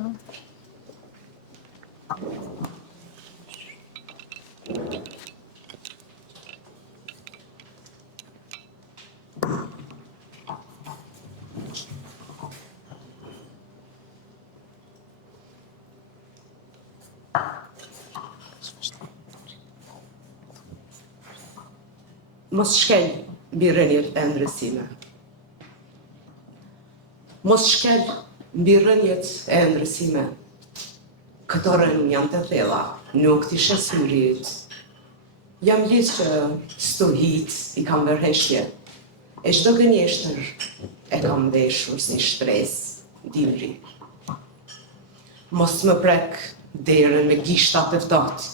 Mos shkel mbi rënjet e ndrësime. Mos shkel mbi rënjet e ndrësime. Këto rënj janë të thella, nuk t'i shes syrit. Jam gjithë që stuhit i kam vërheshtje, e çdo gënjeshtër e kam veshur si shtres dimri. Mos më prek derën me gishtat të ftohtë.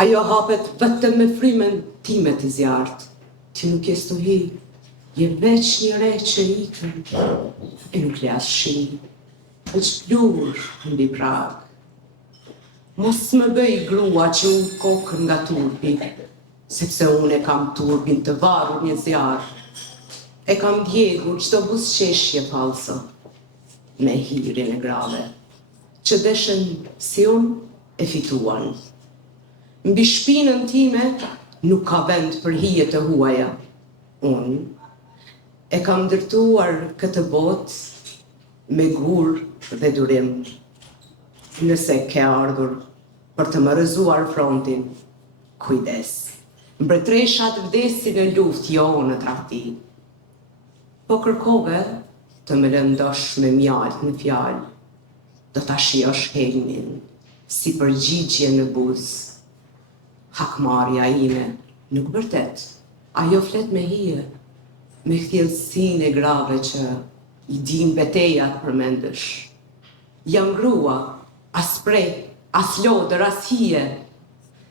Ajo hapet vetëm me frymën time të zjarrt. Ti nuk je stuhi, je veç një re që ikën, e nuk le asgjë, veç plur mbi prag. Mos më bëj grua që unë kokën nga turpi, sepse unë e kam turbin të varur një zjarr. E kam djegur çdo buzëqeshje falso, me hirin e grave, që deshen si unë e fituan. Mbi shpinën time nuk ka vend për hije të huaja. Unë E kam ndërtuar këtë botë me gur dhe durim. Nëse ke ardhur për të më rëzuar frontin, kujdes. Mbretëreshat vdesin në luftë, jo në tradhti. Po kërkove të më lëndosh me mjaltë në fjalë, do ta shijosh helmin si përgjigje në buzë. Hakmarrja ime nuk vërtet, ajo flet me hije, me thjellësinë e grave që i din betejat përmendësh. Jam grua, as prej, as lodër, as hije,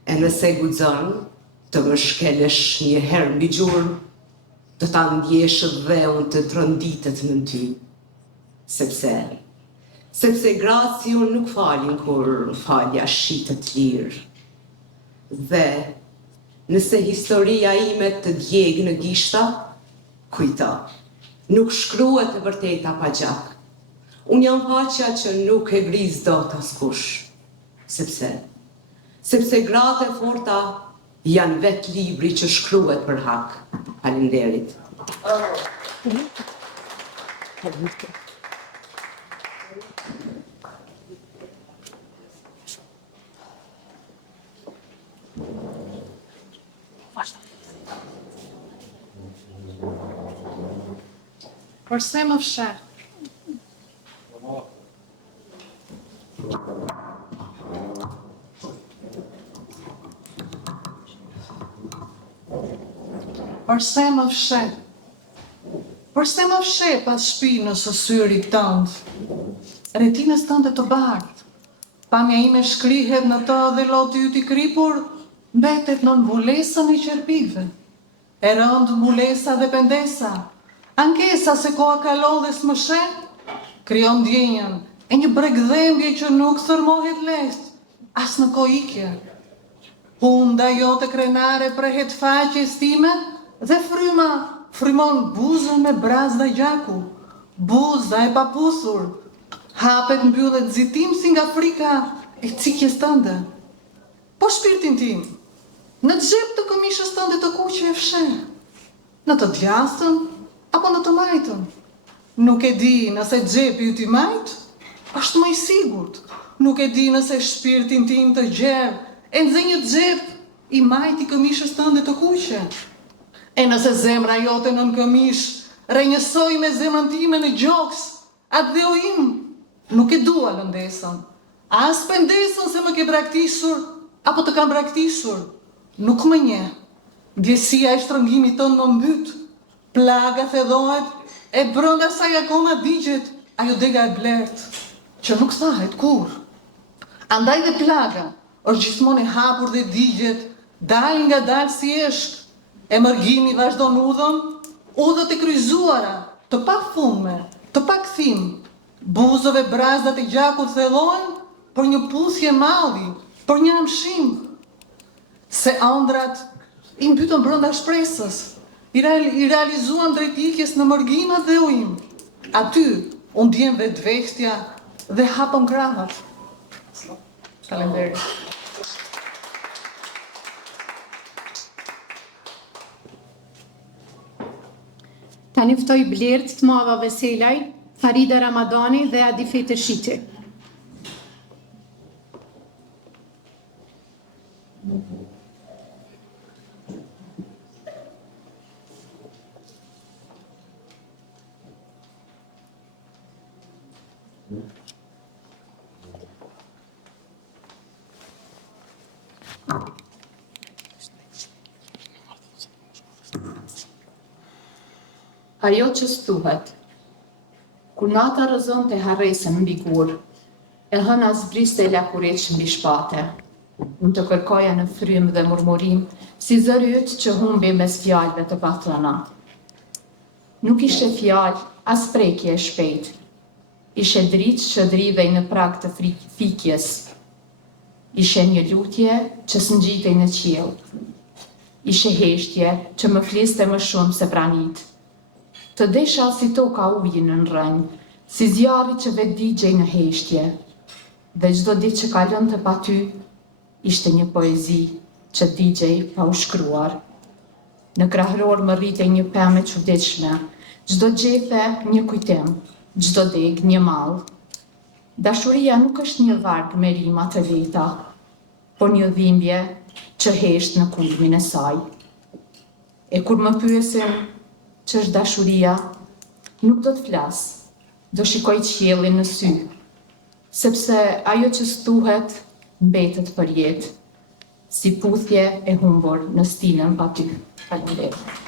e nëse guxon të më shkelesh një herë mbi gjurmë, do ta ndjesh dhe unë të tronditët në ty. Sepse graciun nuk falin kur falja shitet lirë. Dhe nëse historia ime të djeg në gishta, kujto, nuk shkruhet e vërteta pa gjak. Unë jam faqja që nuk e griz dot askush. Sepse gratë e forta janë vetë libri që shkruhet për hak. Faleminderit. Përse më fsheh? Përse më fsheh? Përse më fsheh pas shpinës së syrit tënd? Retinës tënde të bardhë. Pamja ime shkrihet në të dhe loti yt i kripur, mbetet në mbulesën e qerpive. E rënd mbulesa dhe pendesa. Ankesa se koha kalon dhe s'më shen, krijon ndjenjën e një bregdhembje që nuk thërmohet lehtë, as në kohë. Hunda jote krenare prehet faqes time dhe frymon buzën me brazda gjaku, buza e paputhur, hapet mbyllet zitim si nga frika e cikjes tënde. Po shpirtin tim, në xhep të këmishës tënde të kuqe e fsheh, në të djastën, apo në të majtën. Nuk e di nëse xhepi yt i majt është më i sigurt. Nuk e di nëse shpirtin tim të gjerë e nxe një xhep i majt i këmishës tënde të kuqe. E nëse zemra jote nën këmish rrënjësoj me zemrën time në gjoks, atë dhe o im, nuk e dua lëndesën. As pendesën se më ke braktisur, apo të kam braktisur. Nuk më nje. Ndjesia e shtrëngimit tënd më mbyt. Plaga thedhohet e brenda saj akoma digjet ajo dega e blert, që nuk thahet kur. Andaj dhe plaga është gjithmonë e hapur dhe digjet, dal nga dal si eshk. Emergimi vazhdon udhët e kryzuara, të pafundme, të pakthim. Buzëve brazdat e gjakut thellohen për një puthje malli, për një amshim. Se ëndrat i mbytën brenda shpresës. I realizuan drejtikjes në mërgimat dhe ujim. Aty, unë djem vetvehtja dhe hapëm krahat. Faleminderit. Tani ftoj Blert të Mava Veselaj, Farida Ramadani dhe Adife Tërshiti. Ajo që stuhet, kur nata rëzon të harresën mbi gur, e hëna zbriste e lakureq mbi shpate. Unë të kërkoja në frym dhe murmurim, si zëri yt që humbi mes fjalëve të pathëna. Nuk ishe fjalë, as prekje e shpejt. Ishe dritë që drivej në prag të fikjes. Ishe një lutje që s'ngjitej në qiell. Ishe heshtje që më fliste më shumë se pranit. Të desha si toka ujin në rënjë, si zjarri që vetë digjej në heshtje. Dhe çdo ditë që kalon të pa ty, ishte një poezi që digjej pa u shkruar. Në krahror më rritej një pemë e çuditshme, Çdo gjethe një kujtim, çdo deg një mall. Dashuria nuk është një varg me rima të lehta, por një dhimbje që hesht në kulmin e saj. E kur më pyesin që është dashuria, nuk do të flas, do shikoj qiellin në sy, sepse ajo që stuhet mbetet për jetë, si puthje e humbur në stinën pa ty. Faleminderit.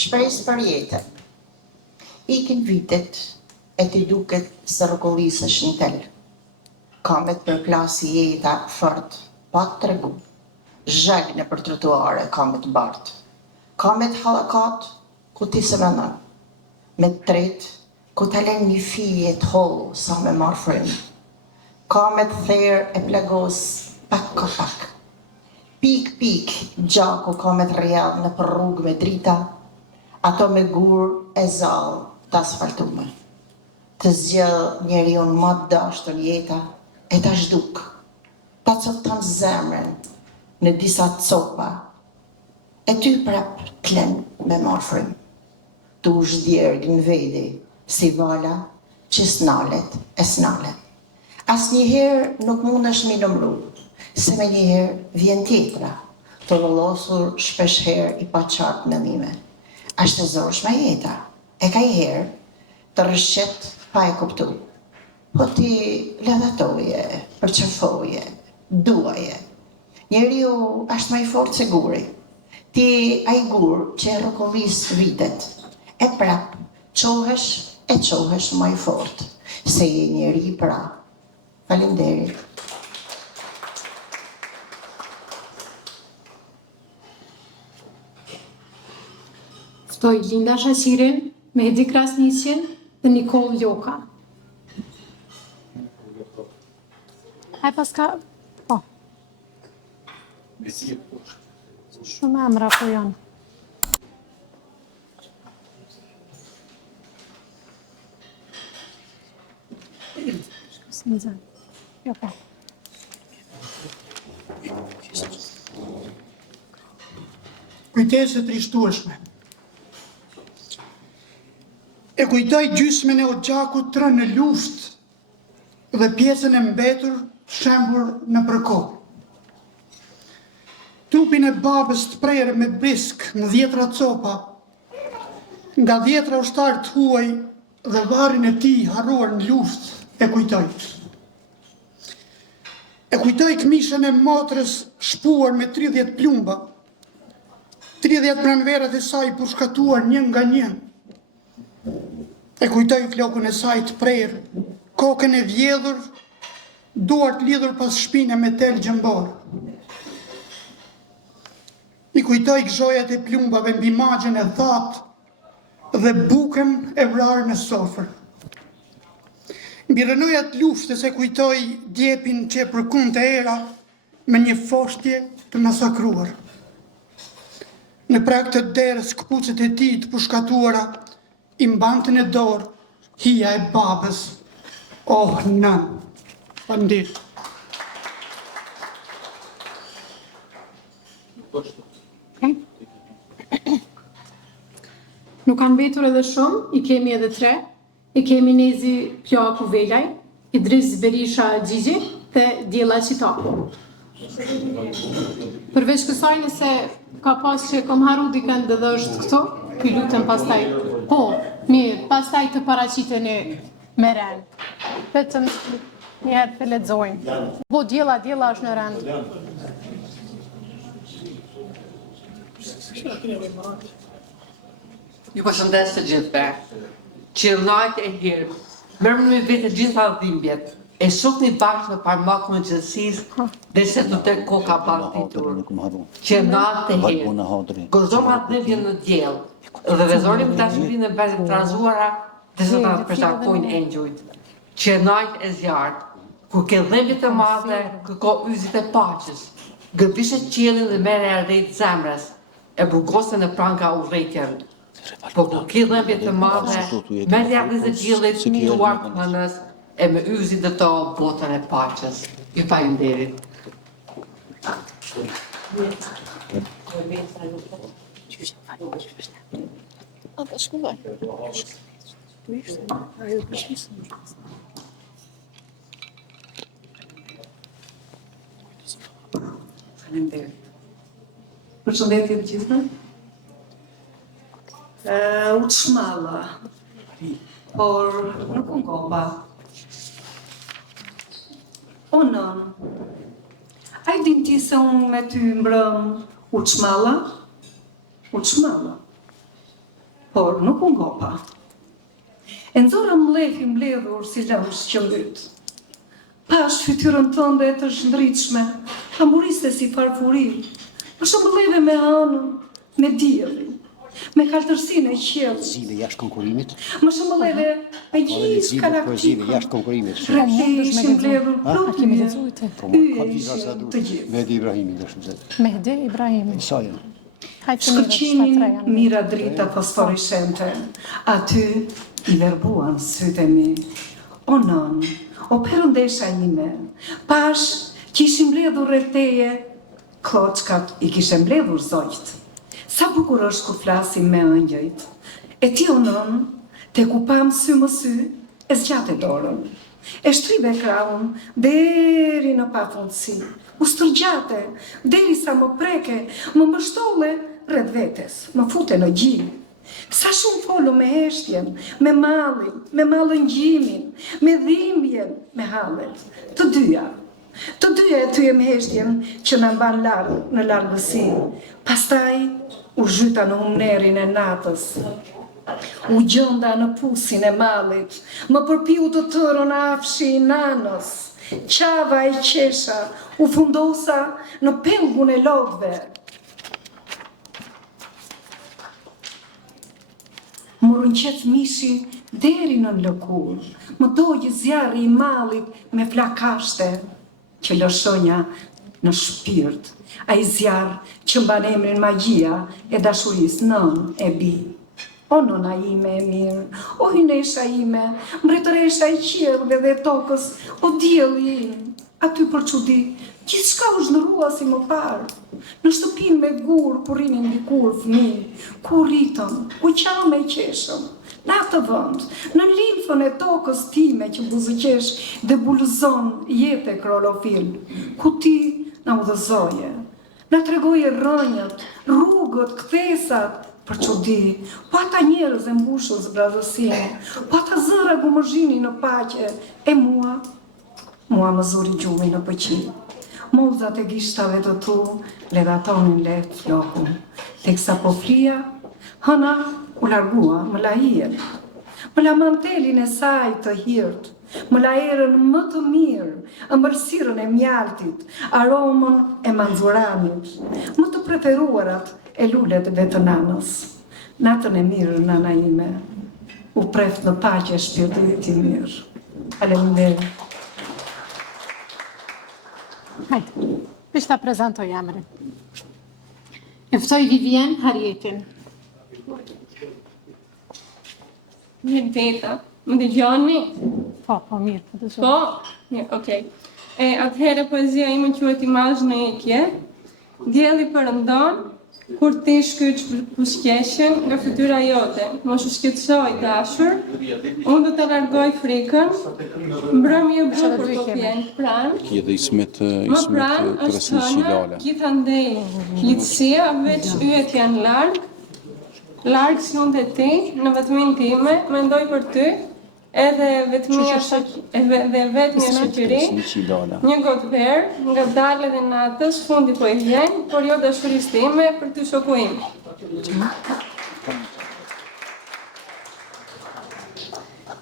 Shpresë për jetën. Ikin vitet e ti duket së rëkollisësh një tel. Kamet për klasi jeta fort, pa të tregu. Zhegne për trotuare, kamet bartë. Kamet halakat, ku ti se mëndon. Me tret, ku talen një fije të hollu sa me marë frim. Kamet therë e plagos, pak ka pak. Pik, pik, gjako kamet rjallë në për rrugë me drita, ato me gur e zalë të asfaltume. Të zgjell njeri unë më dashtën jeta, e ta zhduk, ta cotan zemrën në disa copa, e ty prap t'len me marë frim. Tu zhdjerg në vedi, si vala që snalet e snalet. As njëherë nuk mund është mi nëmru, se me njëherë vjen tjetra, të vëllosur shpeshherë i pa qartë në mime. Ashtë të zorshme jeta, e ka i herë të rëshqet pa e kuptu. Po ti ledatoje, përqëfoje, duaje. Njeriu ashtë ma i fort se guri. Ti a i gur që e rëkollis vitet, e prap qohesh ma i fort, se je njeri pra. Faleminderit. Ftoj Linda Shashirin, Mehdi Krasniqin dhe Nikol Ljoka. Ai paska, po. Shumë emra po janë. Jo, po. Kujtesë trishtueshme. E kujtoj gjysmën e Oxhakut tërë në luftë dhe pjesën e mbetur shembur në përkohë. Trupin e babës të prerë me brisk në 10 copa, nga 10 ushtarë të huaj dhe varrin e tij harruar në luftë, e kujtoj. E kujtoj këmishën e motrës shpuar me 30 plumba, 30 pranverat e saj pushkatuar një nga një. E kujtoj flokën e saj të prerë, kokën e vjedhur, duart lidhur pas shpine me tel gjëmbor. I kujtoj gzhojat e plumbave mbi magjen e thatë dhe bukën e vrarë në sofër. Mbi rënojat luftës e kujtoj djepin që e përkundte era me një foshtje të masakruar. Në prag të derës këpucët e tij të pushkatuara i mbante në dorë hija e babës. Oh, nën. Faleminderit. Nuk kanë mbetur edhe shumë, i kemi edhe 3. I kemi Nezi Pjaku Velaj, Idris Berisha Gjigji dhe Djela Qitaku. Përveç kësaj nëse ka pas që kom haru dikën dhe është këto, ky lutem pastaj. Po, mirë, pastaj të paraqiteni me rend. Vetëm njëherë të lexojmë. Po, Djela është në rend. Ju përshëndes të gjithëve. Qirëllajt e hirë, mërmë me vete gjitha dhimbjet, e shukni bashkë në parmakun e gjithësisë dhe se të të koka baltitur. Qirëllajt e hirë, gëzëm atë dhimbje në djelë, dhe vezorim dashurin e berit trazuara dhe se të përshakojnë engjujt. Qirëllajt e zjarë, kur ke dhimbjet e madhe, kërko yzit e paqës, gërbishe qielin dhe mere e ardejt zemrës, e burgosën e pranga urrejtjen. Po ku ki dhëmbje të madhe, me ljakës e gjillit, të uartë mënës, e me yzit dhe to botën e paqës. Ju faleminderit. Faleminderit. Përshëndetje të gjithëve. U të shmalla, por nuk unë kopa. O nën, a i din ti se unë me ty mbrëm u të shmalla? U të shmalla, por nuk unë kopa. E nëzora mlefi mbledhur si lëmsh që mbyt. Pash fytyrën tënde të shndritshme, hamburiste si farfurir, për shëmbëlleve me anën, me diellin, me kaltërsinë e qiellit. Zive jashtë konkurimit. Më shëmbëlleve me gjithë galaktikën. Jashtë konkurimit. Raktesh i mbledhur plot mirë, yje ishin të gjithë. Mehdi Ibrahimi, dëshmë zë. Mehdi Ibrahimi. Sajën. Shkëlqimin mira drita fosforishente, aty i verbuan sytë e mi. O nën, o perëndesha ime, pash që ishin mbledhur rreth teje, kloçkat i kishe mbledhur zogjt. Sa bukur është kur flasim me ëngjëjt. E ti o nën, te ku pam sy më sy, e zgjate dorën. E shtribe krahun deri në pafundësi. U stërgjate, deri sa më preke, më mbështolle rreth vetes, më fute në gjin. Sa shumë folu me heshtjen, me mallin, me mallëngjimin, me dhimbjen, me hallet. Të dyja e ty e me heshtjen që në mban largë në largësi. Pastaj u zhyta në humnerin e natës. U gjënda në pusin e mallit, më përpiu të tërën afshi i nanës. Qava e qesha, u fundosa në pengun e lodhve. Më rënqet mishi deri në lëkur, më dojë zjarri i mallit me flakashte, që lëshonja në shpirt, a i zjarë që mban emrin magjia e dashuris nën e bi. O nona ime e mirë, o hynesha ime, mbretëresha i qiellve dhe tokës, o dielli im, aty për çudi, gjithçka u zhndërua si më parë. Në shtëpinë me gur, ku rinin dikur fëmijë, ku rritëm, ku qame e qeshëm, në atë vënd, në limfën e tokës time që buzëqesh dhe bulëzon jetë e krolofil, ku ti na udhëzoje, na tregoje rrënjët, rrugët, kthesat, për çudi, po ata njerëz e mbushur zbrazësinë, po ata zëra gumëzhini në paqe, e mua më zuri gjumi në pëqi. Muzat e gishtave të tu, ledatonin lehtë flokun, teksa po flia, hëna u largua, më la hien. Më la mantelin e saj të hirt, më la erën më të mirë, ëmbëlsirën e mjaltit, aromën e manzuranit, më të preferuarat e lulet dhe të nanës. Natën e mirë, nana ime, u preft në paqe shpirtit i mirë. Faleminderit. Hajde, pish ta prezentoj emrin. E ftoj Vivien Harjetin. Mirë veta, më dëgjoni? Po, mirë, po dëgjoj. Po? Mirë, okej. Atëherë poezia ime quhet Imazh në ekje. Dielli përëndon, kur ti shkyç pushqeshin nga fytyra jote, mos u shqetësoj dashur, unë do të largoj frikën, mbrëmje bukur po vjen pranë. Edhe Ismet Më pranë është hëna, gjithandej ligjësia, veç yjet janë larg si unë dhe ti, në vetmin time, mendoj për ty, edhe vetmia shoqëri, një gotë verë, nga dalë dhe natës, fundi po e vjen, por jo dashurisë time për ty shoku im.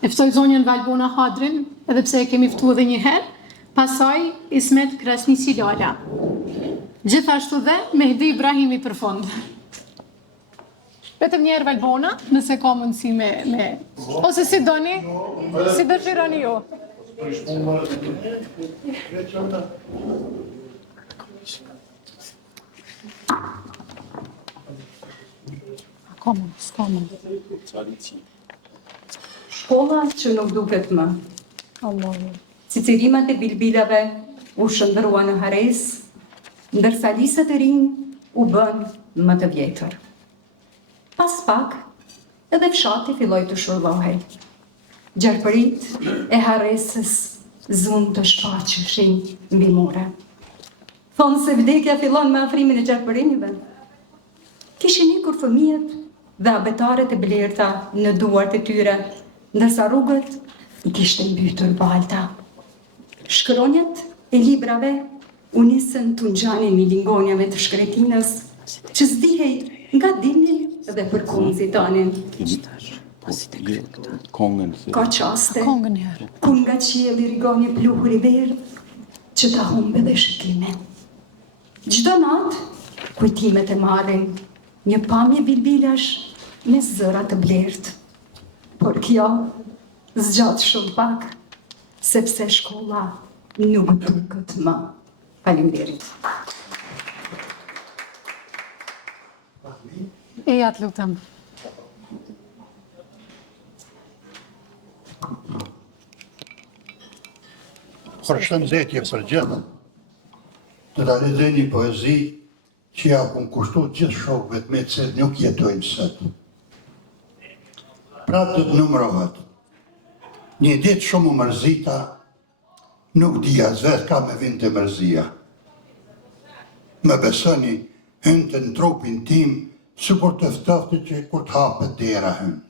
E ftoj zonjën Valbona Hadrin, edhe pse e kemi ftuar edhe një herë, pasaj Ismet Krasnisi Lala. Gjithashtu dhe Mehdi Ibrahimi për fund. Vetëm njerë Valbona, nëse ka mundësi me... Ose si doni, si dëshironi ju. Shkolla që nuk duket më. Cicerimet e bilbilave u shëndërua në Hares, ndërsa lisët e rinj u bën më të vjetër. Pas pak, edhe fshati filloi të shurllohej. Gjarpërit e Haresës zun të shfaqeshin mbi mure. Thonë se vdekja fillon me afrimin e gjarpërinjve. Kishin ikur fëmijët dhe abetaret e blerta në duart e tyre, ndërsa rrugët i kishte mbytur balta. Shkronjat e librave u nisën të ngjanin mbi lingonjave të shkretinës, që zdihej nga dinin dhe për kunzi tanin. Ka qaste, ku nga qielli rigon një pluhur i verdh, që ta humbe dhe shikimin. Çdo natë, kujtimet e marrin një pamje bilbilash me zëra të blertë. Por kjo zgjat shumë pak, sepse shkolla nuk duket më. Faleminderit. Eja të lutem. Përshëndetje për gjithë. Të ta lexoj një poezi që ja kun kushtu gjithë shokëve të mi që nuk jetojnë sot. Pra të numërohet. Një ditë shumë mërzita, nuk dija zvet ka me vind të mërzia. Me besoni, hynë të në trupin tim, së kur të ftofti që kur të hapët dera hynë.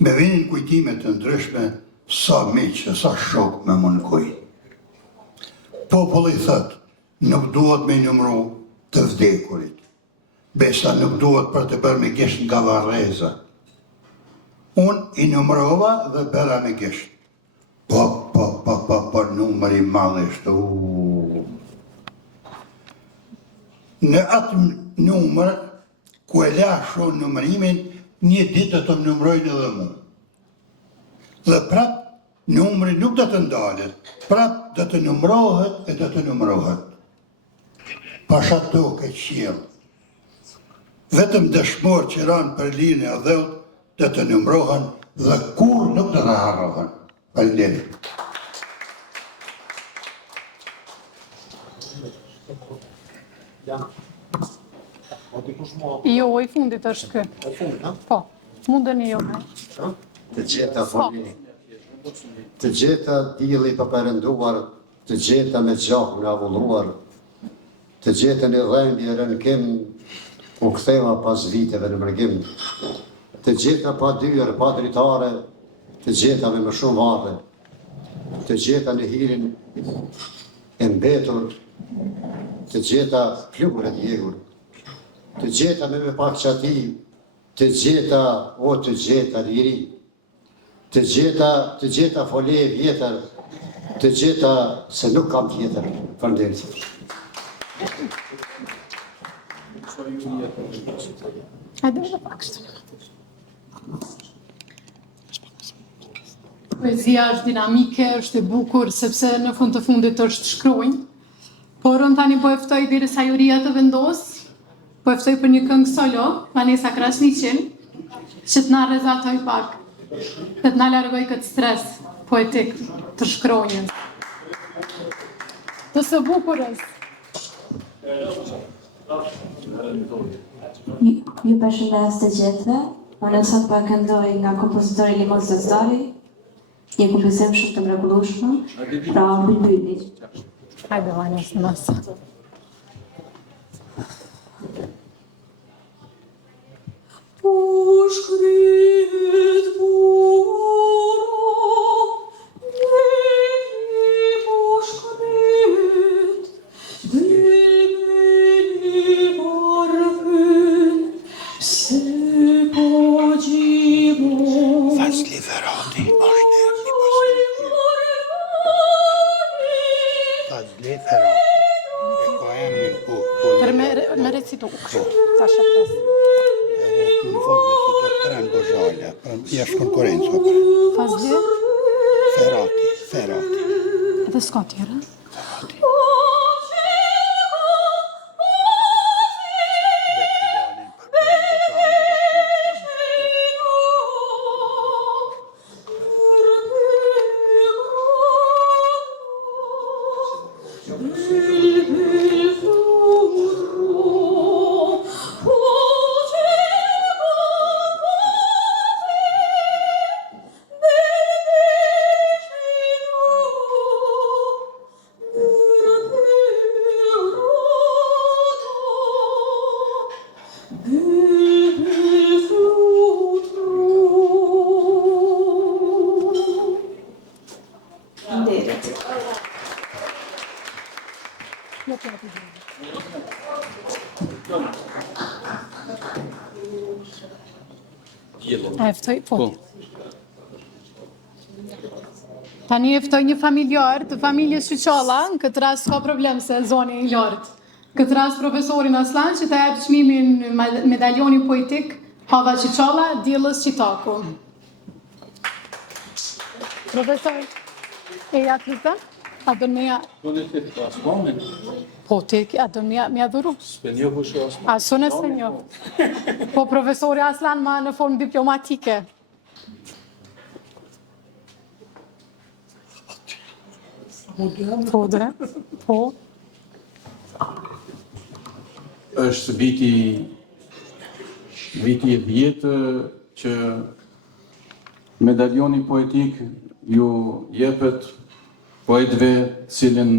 Me vinin kujtimet të ndryshme, sa miqë, sa shok me më nëkuj. Populli thët, nuk duhet me numru të vdekurit. Besa nuk duhet për të bërë me gisht nga varreza. Unë i numrova dhe bëra me gisht. Po, numëri madhisht. Në atë numër, ku e la shonë numërimin, një ditë të më numrojnë edhe mu. Dhe prap, numëri nuk do të ndalet, prap do të numrohet e do të numrohet. Pasha tokë e qiell. Vetëm dëshmor që ranë për linë e dhëllë, do të numrohen dhe kur nuk do të harrohen. Faleminderit. Jo, i fundit është kë. Po, mundeni jo. Të gjeta folini. Të gjeta dielli pa perënduar, të gjeta me gjakun nga avulluar, të gjeta në dhëmbje rënkim, u ktheva pas viteve në mërgim, të gjeta pa dyer, pa dritare, të gjeta me më shumë varre, të gjeta në hirin e mbetur, të gjeta pluhur e djegur, të gjeta me pak qati, të gjeta, o të gjeta liri, të gjeta folje vjetër, të gjeta se nuk kam tjetër. Faleminderit. Hajde edhe pak shtë. Poezia është dinamike, është e bukur, sepse në fund të fundit është shkruajnë. Por unë tani po eftoj derisa Juria të vendos, po eftoj për një këngë solo, Vanesa Krasniqin, që të na rrezatoj pak, dhe të na largoj këtë stres poetik të shkronjës. Të së bukurës. Ju përshëndes të gjithëve, unë sot po këndoj nga kompozitori Limos Zestari, një kompozim shumë të mrekullueshëm, pra Bylbyli. Hajde Vanes në masë. Shkret bura, nekimo shkret, Bylbyli barfën, pse po gjimon. Fazli Ferhati është një Fazli Ferhati, e ko emrin Për me recitu, sa shëptas. Në fond me si të Tren Bozhalja, jashtë konkurenco. Fazli? Ferhati. Edhe s'ka tjera? A eftoj? Po. Tani eftoj një familjar të familjes Shqyqalla, në këtë rast ka problem se zoni i lartë. Këtë rast profesorin Aslan që të jep çmimin medaljoni poetik Hava Shqyqalla, diellës Qitaku. Profesor, e ja të të? A do në meja... Po, a do në meja dhuru? A së nëse një. Po, profesori Aslan ma në formë diplomatike. Po, dhe? Po. Është viti e 10 që medaljoni poetik ju jepet poetëve cilën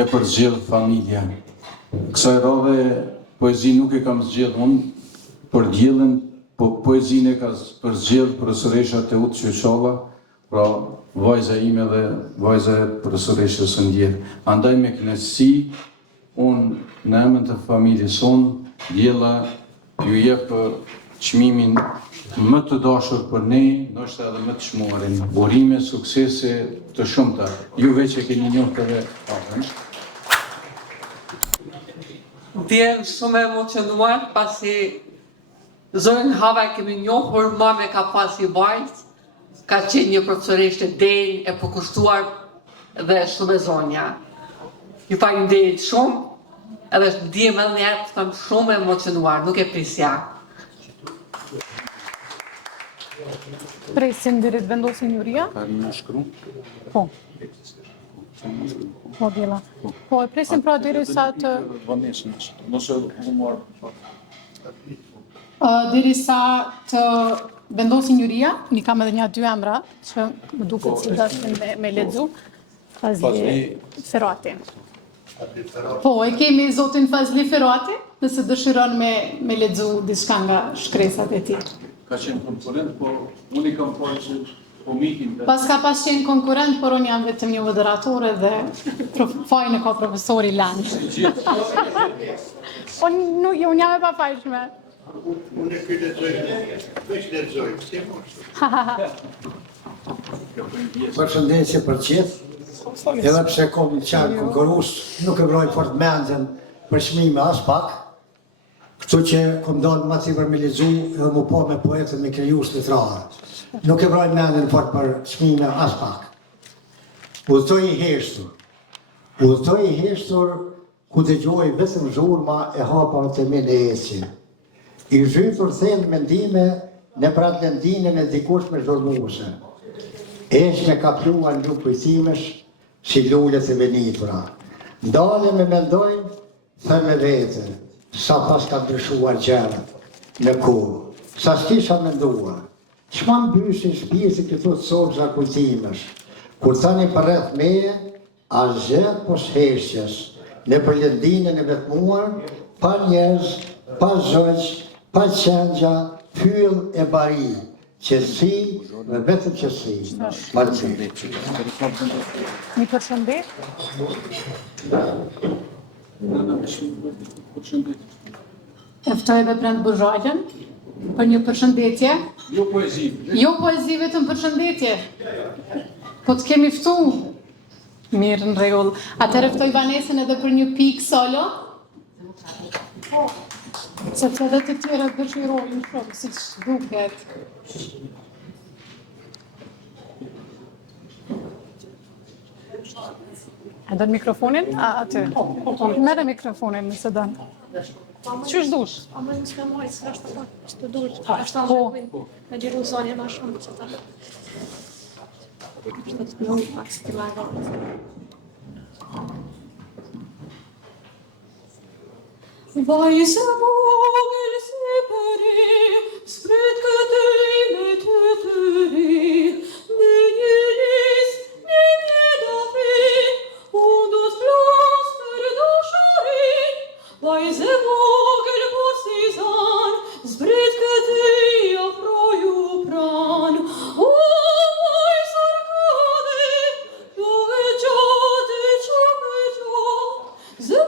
e përzgjedh familja. Kësaj rove poezi nuk e kam zgjedh unë për diellën, po poezinë e ka përzgjedh profesoresha Teut Shqyqalla, pra vajza ime dhe vajza e profesoreshës së ndjerë. Andaj me kënaqësi, unë në emër të familjes sonë, diella ju jep çmimin më të dashur për ne, ndoshta edhe më të çmuarin. Burime, suksese të shumta. Juve që keni njohur edhe papën. Vjen shumë emocionuar pasi zonën Hava e kemi njohur, mame ka pasi bajt, ka qenë një profesoreshe denjë, e përkushtuar dhe shumë e zonja. Ju faleminderit shumë, edhe ndihem edhe një herë të them shumë emocionuar, nuk e prisja. Presin dirit vendosin juria? Ka një shkru? Po. Po, djela. Po, e presin pra diri sa të... Diri sa të vendosin juria, një kam edhe një 2 emra, që më duket si dashin me lexu, Fazli Ferati. Po, e kemi zotin Fazli Ferati, nëse dëshiron me lexu diçka nga shkresat e tij. Ka qenë konkurent, po unë i kam parë që po mikin. Pas ka pas qenë konkurent, por unë jam vetëm një moderatore dhe fajnë e ka profesori Lanë. Unë jam e pa fajshme. Unë e kyllëzoj, veç lexoj, si mos. Përshëndetje për gjithë, edhe pse kom qenë konkurus, nuk e vroj fort mendjen për çmime as pak. Këtu që kom dalë ma sipër me lexu edhe mu po me poetën me krijues letrare. Nuk e vroj mendjen fort për çmime as pak. Udhëtoj i heshtur ku dëgjoj vetëm zhurma e hapa të me në ecje. I zhytur thellë mendime në pratë lëndinën e dikush me zhurmuese. Esh me kapluar një kujtimesh si lullet e venitura. Ndale me mendojnë, thë me vete, sa pas ka ndryshuar gjërat në kohë, sa s'kisha menduar. Çma mbysin shpirti këto sorgja kujtimesh, kur tani për rreth meje, as gjë pos heshtjes, në për lëndinën e vetmuar, pa njerëz, pa zogj, pa qendja, fyll e bari, qësi, me vetëm qësi. Një përshëndet? Eftoj edhe Brend Buzhalën për një përshëndetje. Jo poezi. Jo poezi, vetëm përshëndetje. Po të kemi ftu. Mirë, në rregull. Atëherë ftoj Vanesën edhe për një pikë solo. Sepse edhe të tjera dëshirojnë shumë, siç duket. A do mikrofonin? Aty. Merë mikrofonin nëse dënë. Qysh dush? A më nësë me mojë, së është të dush, është të me gjiru zonje ma shumë që ta. Është të nëjë pak së të lagat. Vajzë vogël si përi, sprit këtëri me të tëri, në një lis, një mjedafi, unë do të flas për dasharin. Vajzë vogël postizan, sprit këtëri afroju pran. O, vajzë arkade, jo e gjatë që me gjatë,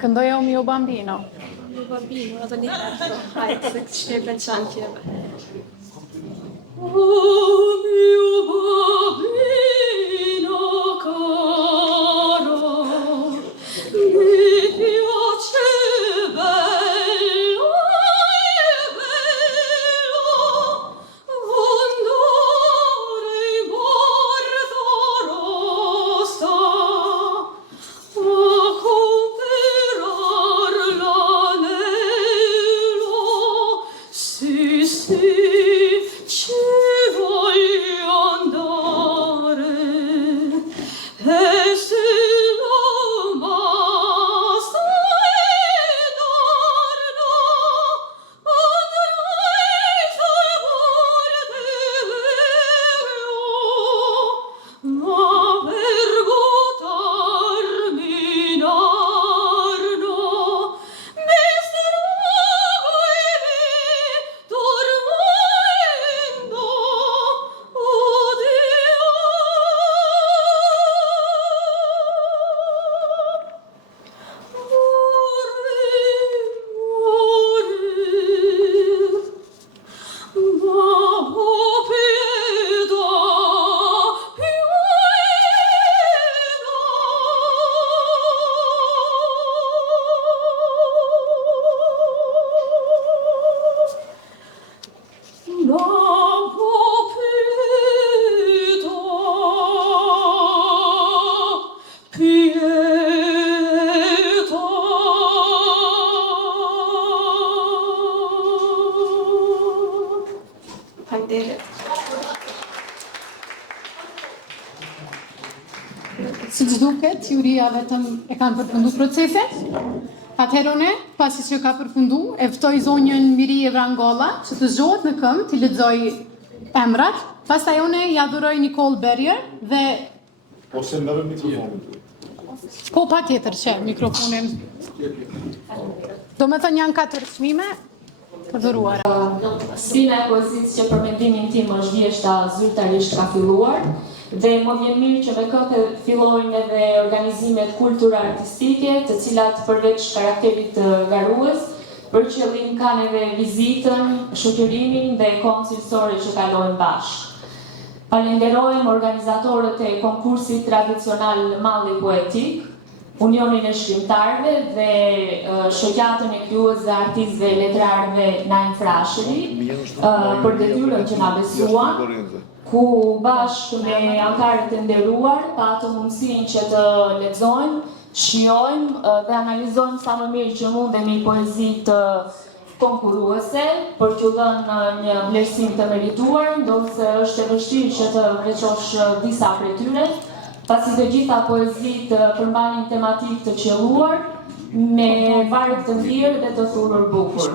Këndoja o mio bambino. Mio bambino, edhe një herë, hajtë se këtë që e veçan tjeve. Oh mio bambino caro, mi piace bello e bello andare in bordo rossa a comperar l'anello, sì sì, ci voglio andare, e se non basta darlo, andrai sul bordello, ma per buttarmi in arno, mi strago e mi dormendo, Si që duket, juria vetëm e kanë përfundu procesin. Atëherë ne, pasi që ka përfundu, e ftoj zonjën Miri Evrangolla që të zgjohet në këmbë, të lexoj emrat. Pastaj unë ja dhuroj Nicole Berrier dhe Ose merë mikrofonin. po patjetër që mikrofonin. Do me thënë janë 4 çmime të dhuruara. Spina e poezisë që për mendimin tim është vjeshta zyrtarisht ka filluar dhe më vjen mirë që me këtë fillojnë edhe organizimet kultur-artistike, të cilat përveç karakterit garues, për qëllim kanë edhe vizitën, shoqërimin dhe kohën cilësore që kalojnë bashkë. Falenderojmë organizatorët e konkursit tradicional Malli Poetik, Unionin e Shkrimtarëve dhe shoqatën e krijues dhe artistëve letrarëve Naim Frashëri për detyrën që na besuan, ku bashkë me anëtarët e nderuar patëm mundësinë që të lexojmë, shijojmë dhe analizojmë sa më mirë që mundemi poezitë konkurruese për t'u dhënë një vlerësim të merituar, ndonse është e vështirë që të veçosh disa prej tyre, pasi të gjitha poezitë përmbanin tematikë të qelluar me varg të ndirë dhe të thurur bukur.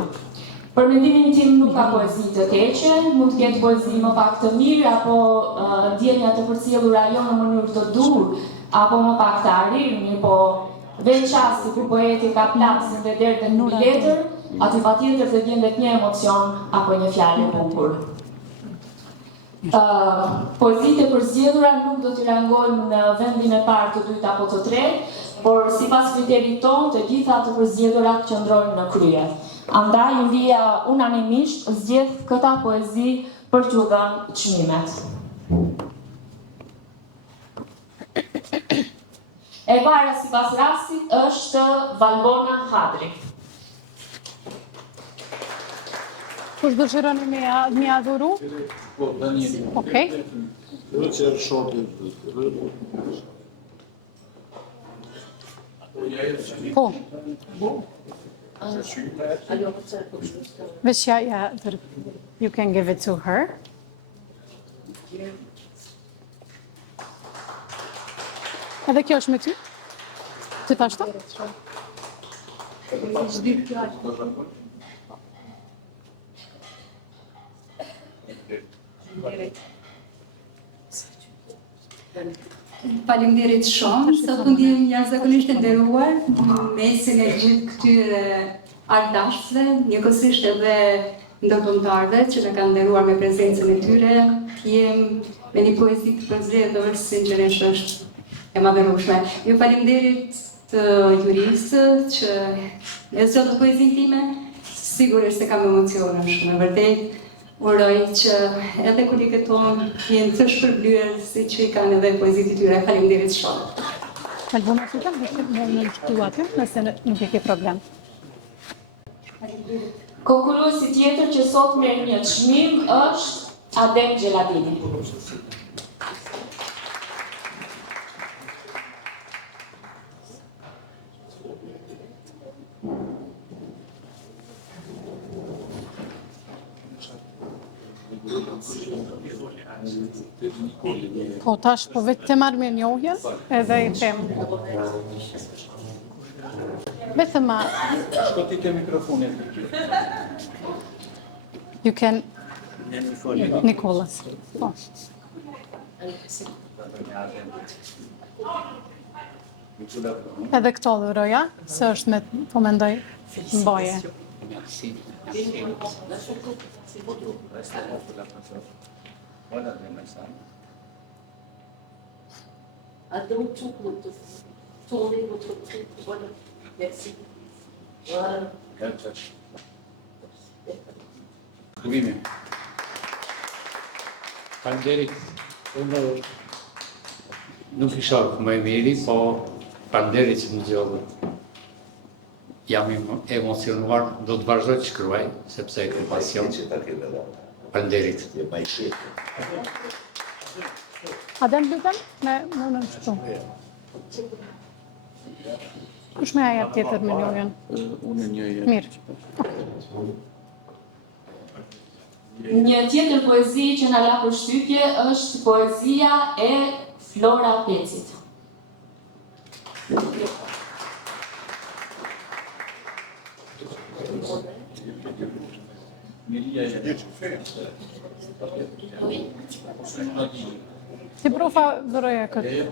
Për mendimin tim nuk ka poezi të keqe, mund të ketë poezi më pak të mirë apo ndjenja të përcjellura jo në mënyrë të dur, apo më pak të arrirë, po veç qasti ku poeti ka plaksin dhe derdhen në një letër, aty patjetër të gjendet një emocion apo një fjalë e bukur. Poezitë e përzgjedhura nuk do t'i rangojmë në vendin e parë, të dytë apo të tretë, por sipas kriterit tonë të gjitha të përzgjedhurat qëndrojnë në krye. Andaj juria unanimisht zgjedh këta poezi për t'u dhënë çmimet. E para sipas rastit është Valbona Hadri. Kush dëshiron me adhuru? Po, Daniel. Okej. Rëqer shopi. Po. Veç you can give it to her. Edhe kjo është me ty? Ti thash të? Faleminderit shumë. Sot u ndjem jashtëzakonisht e nderuar në mesin e gjithë këtyre ardashësve, njëkohësisht edhe ndërkombëtarëve që na kanë nderuar me prezencën e tyre. Jem me një poezi të përzgjedhur, sinqerisht është e madhërueshme. Ju falenderit të juristë që e zgjodhët poezinë time. Sigurisht se kam emocione shumë, e vërtet. Uroj që edhe kolegët tonë jenë të shpërblyer si që i kanë edhe poezitë e tyre. Faleminderit shumë. Albuna tuta në shkruar aty, nëse nuk e ke problem. Konkurruesi tjetër që sot merr një çmim është Adem Gjeladini. Po tash po vetë të marrë me njohjen edhe i them. Vetëm ma... Shkoti ke mikrofonin. You can... Nikolas. Po. Edhe këto dhuroja, se është me, po mendoj, mbaje. Donc, tournez votre truc. Voilà. Merci. Voilà. Vime. Faleminderit. Unë nuk isha më e miri, po faleminderit që më zgjodhët. Jam emocionuar, do të vazhdoj të shkruaj, sepse e pasion. Faleminderit. Adem lutem, me në qëtu. Kush me aja tjetër me njohjen? Unë një jetë. Mirë. Një tjetër poezi që na la përshtypje është poezia e Flora Pecit. Si profa dhuroja këtë.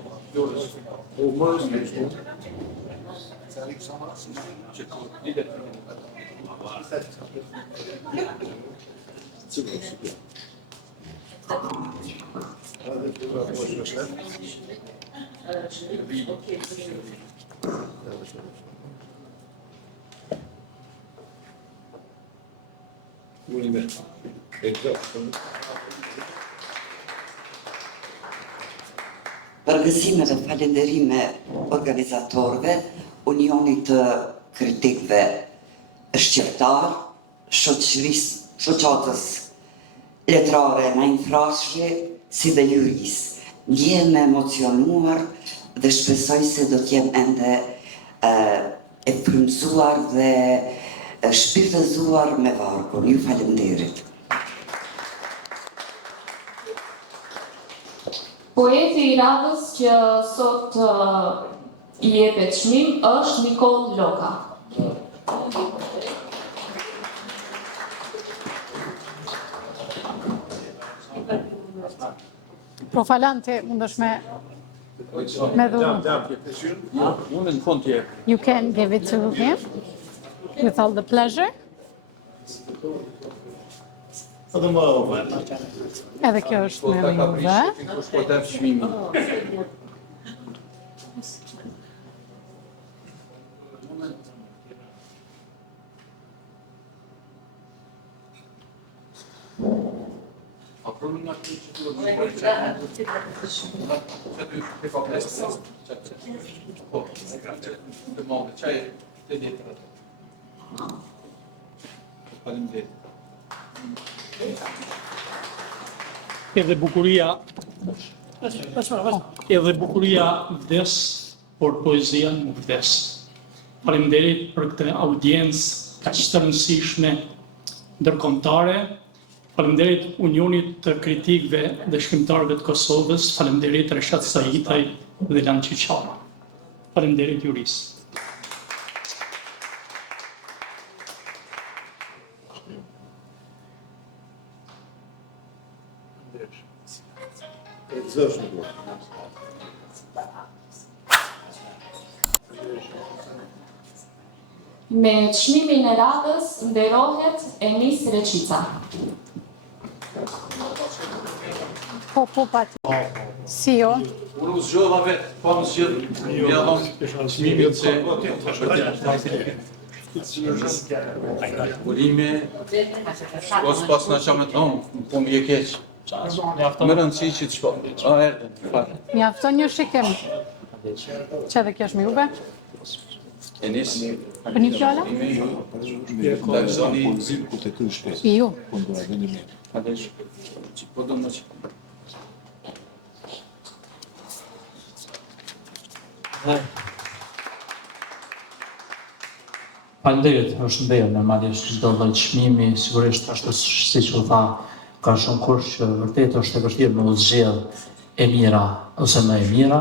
Përgëzime dhe falenderime organizatorëve, Unionit të Kritikëve Shqiptar, shoqatës letrare na infrashje si dhe juris. Ndjem emocionuar dhe shpresoj se do t'jem ende e frymzuar dhe shpirtëzuar me vargun. Ju falenderit. Poeti i radhës që sot i jepet çmim është Nikol Loka. Profalante mundesh me dhuru. Unë në fund tje. You can give it to him with all the pleasure. Edhe kjo është me juve. Edhe bukuria vdes, por poezia nuk vdes. Faleminderit për këtë audiencë kaq të rëndësishme ndërkombëtare. Faleminderit Unionit të Kritikëve dhe Shkrimtarëve të Kosovës. Faleminderit Reshat Saitaj dhe Lan Qiqara. Faleminderit jurisë. Me çmimin e radhës nderohet Enis Reçica. Po, pati. Si jo? Unë u zgjodha vetë, pa më zgjodhë, mja dhonë çmimin se Urime, shkos pas në qa me thonë, po më je keq. Më rëndësi që të shpo. Mjafton një shikim. Që dhe kjo është me juve? Enis. Për një fjalla? I ju. Po do më që. Faleminderit, është mbejë, normalisht çdo lloj çmimi, sigurisht ashtu siç u tha, ka shumë kush që vërtet është e vështirë me u zgjedh e mira ose më e mira,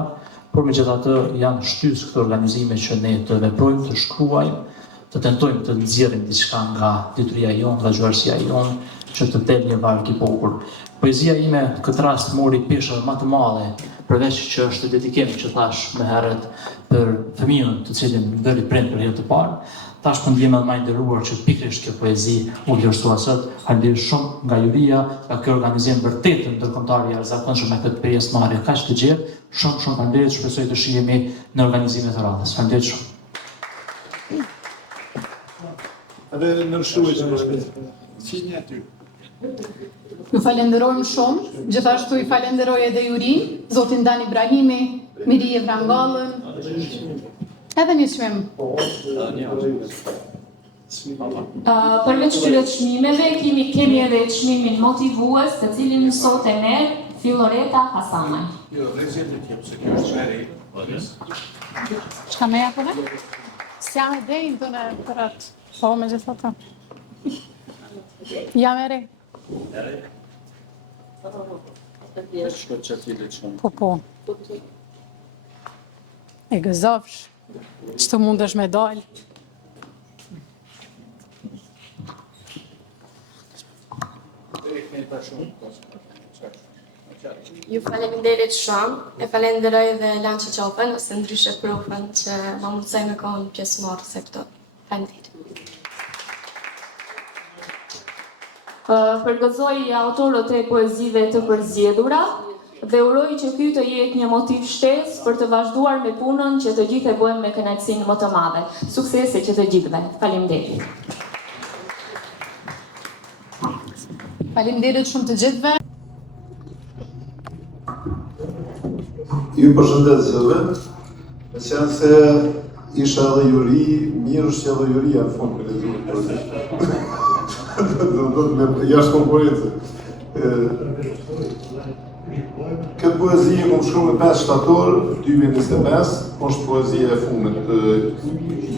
por megjithatë janë shtysë këto organizime që ne të veprojmë, të shkruajmë, të tentojmë të nxjerrim diçka nga dituria jonë, nga gjuarësia jonë, që të del një varg i bukur. Poezia ime këtë rast mori peshë më të madhe, përveç që është dedikim që thash më herët për fëmijën të cilin bëri prind për herë të parë. Tash po ndjem edhe më nderuar që pikërisht kjo poezi u vlerësua sot. Faleminderit shumë nga juria, nga ky organizim vërtet ndërkombëtar i jashtëzakonshëm me këtë pjesëmarrje kaq të gjerë. Shumë faleminderit, shpresoj të shihemi në organizime të radhës. Faleminderit shumë. Edhe në shtuaj si një aty. Ju falenderojmë shumë, gjithashtu i falenderoj edhe jurin, zotin Dan Ibrahimi, Mirije Vrangallën, edhe një çmim. Përveç këtyre çmimeve, kemi edhe çmimin motivues, të cilin sot e merr Filloreta Hasanaj. Jo, rrezet e tjep, se kjo është veri. Çka më japë dhe? S'jam e dhejnë të në për atë. Po, me gjithë jam e re. Po. E gëzofsh, që të mundesh me dalë. Ju faleminderit shumë, e falenderoj dhe Lançi Qopën, ose ndryshe Profën, që ma mundësoj me kohën pjesëmarrëse këto. Faleminderit. Përgëzoj autorët e poezive të përzgjedhura dhe uroj që ky të jetë një motiv shtesë për të vazhduar me punën që të gjithë e bëjmë me kënaqësinë më të madhe. Suksese që të gjithëve. Faleminderit. Faleminderit shumë të gjithëve. Ju përshëndet zëve, me qenë se isha edhe juri, mirë është që edhe juria në fund për lezuar poezi. Do të me jashtë konkurence. Këtë poezi e kom shkru me 5 shtator, 2025, është poezia e fundit.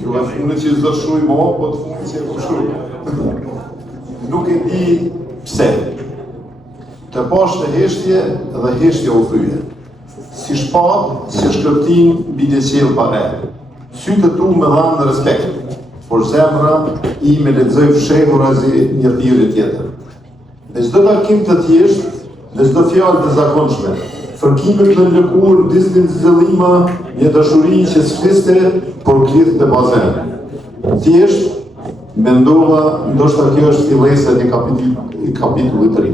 Jo e fundit që zdo shkruj mo, po të fundit që e kom shkru. Nuk e di pse. Të pash të heshtje dhe heshtje u thyje. Si shpat, si shkërtin, bide qelë pare. Sytë tu me dhanë në respekt, por zemra i me lexoj fshehura si një thirrje tjetër. Në çdo takim të thjeshtë, në çdo fjalë të zakonshme, fërkimet në lëkurë, disnin zëllima, një dashuri që s'fliste, por klithë të bazen. Thjesht, mendova, ndoshta kjo është fillesa e një kapitulli të ri.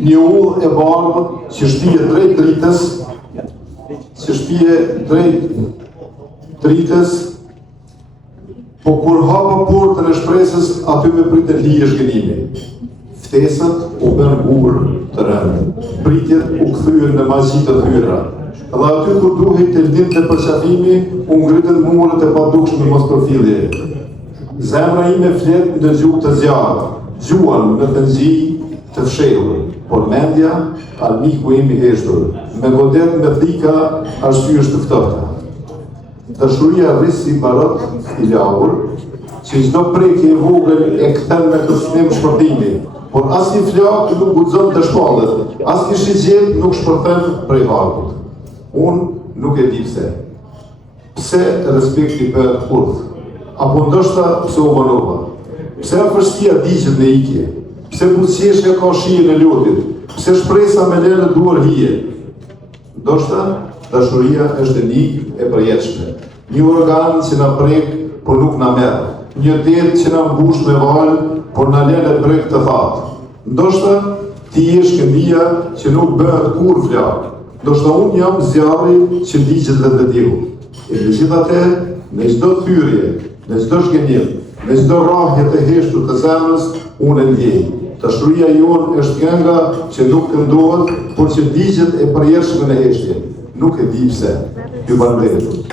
Një udhë e bardhë që shpije drejt dritës, po kur hapa portën e shpresës, aty me pritën lije shgënimi. Ftesat u bën gur të rëndë, pritjet u kthyen në magji të thyra. Dhe aty kur duhej të lindte përqafimi, u ngritën murët e padukshme mos përfillje. Zemra ime flet në gjuhë të zjarë, gjuan me të nxij të fshehur, por mendja armiku im i heshtur, me godet me thika arsyesh të ftohta. Dashuria rris si barot i lagur, që çdo prekje e vogël e kthen me kërcënim shpërtimi, por asnjë flak nuk guxon të shpallet, asnjë shigjet nuk shpërthen prej harkut. Unë nuk e di pse. Pse respekti bëhet kurth? Apo ndoshta pse u vonova? Pse afërstia digjet në ikje? Pse buzëqeshja ka shije në lotit? Pse shpresa me lënë duar hije? Ndoshta dashuria është një e përjetshme. Një organ që na prek, por nuk na merr. një det që na mbush me val, por na lele brek të thatë. Ndoshta ti je shkëndija që nuk bëhet kur flak. Ndoshta unë jam zjarri që ligjet dhe vediu. E megjithatë, në çdo thyrje, në çdo shkënjim, në çdo rrahje të heshtur të zemrës, unë ndjej. Dashuria jonë është kënga që nuk këndohet, por që digjet e përjetshme në heshtje. Nuk e di pse. Ju falenderoj.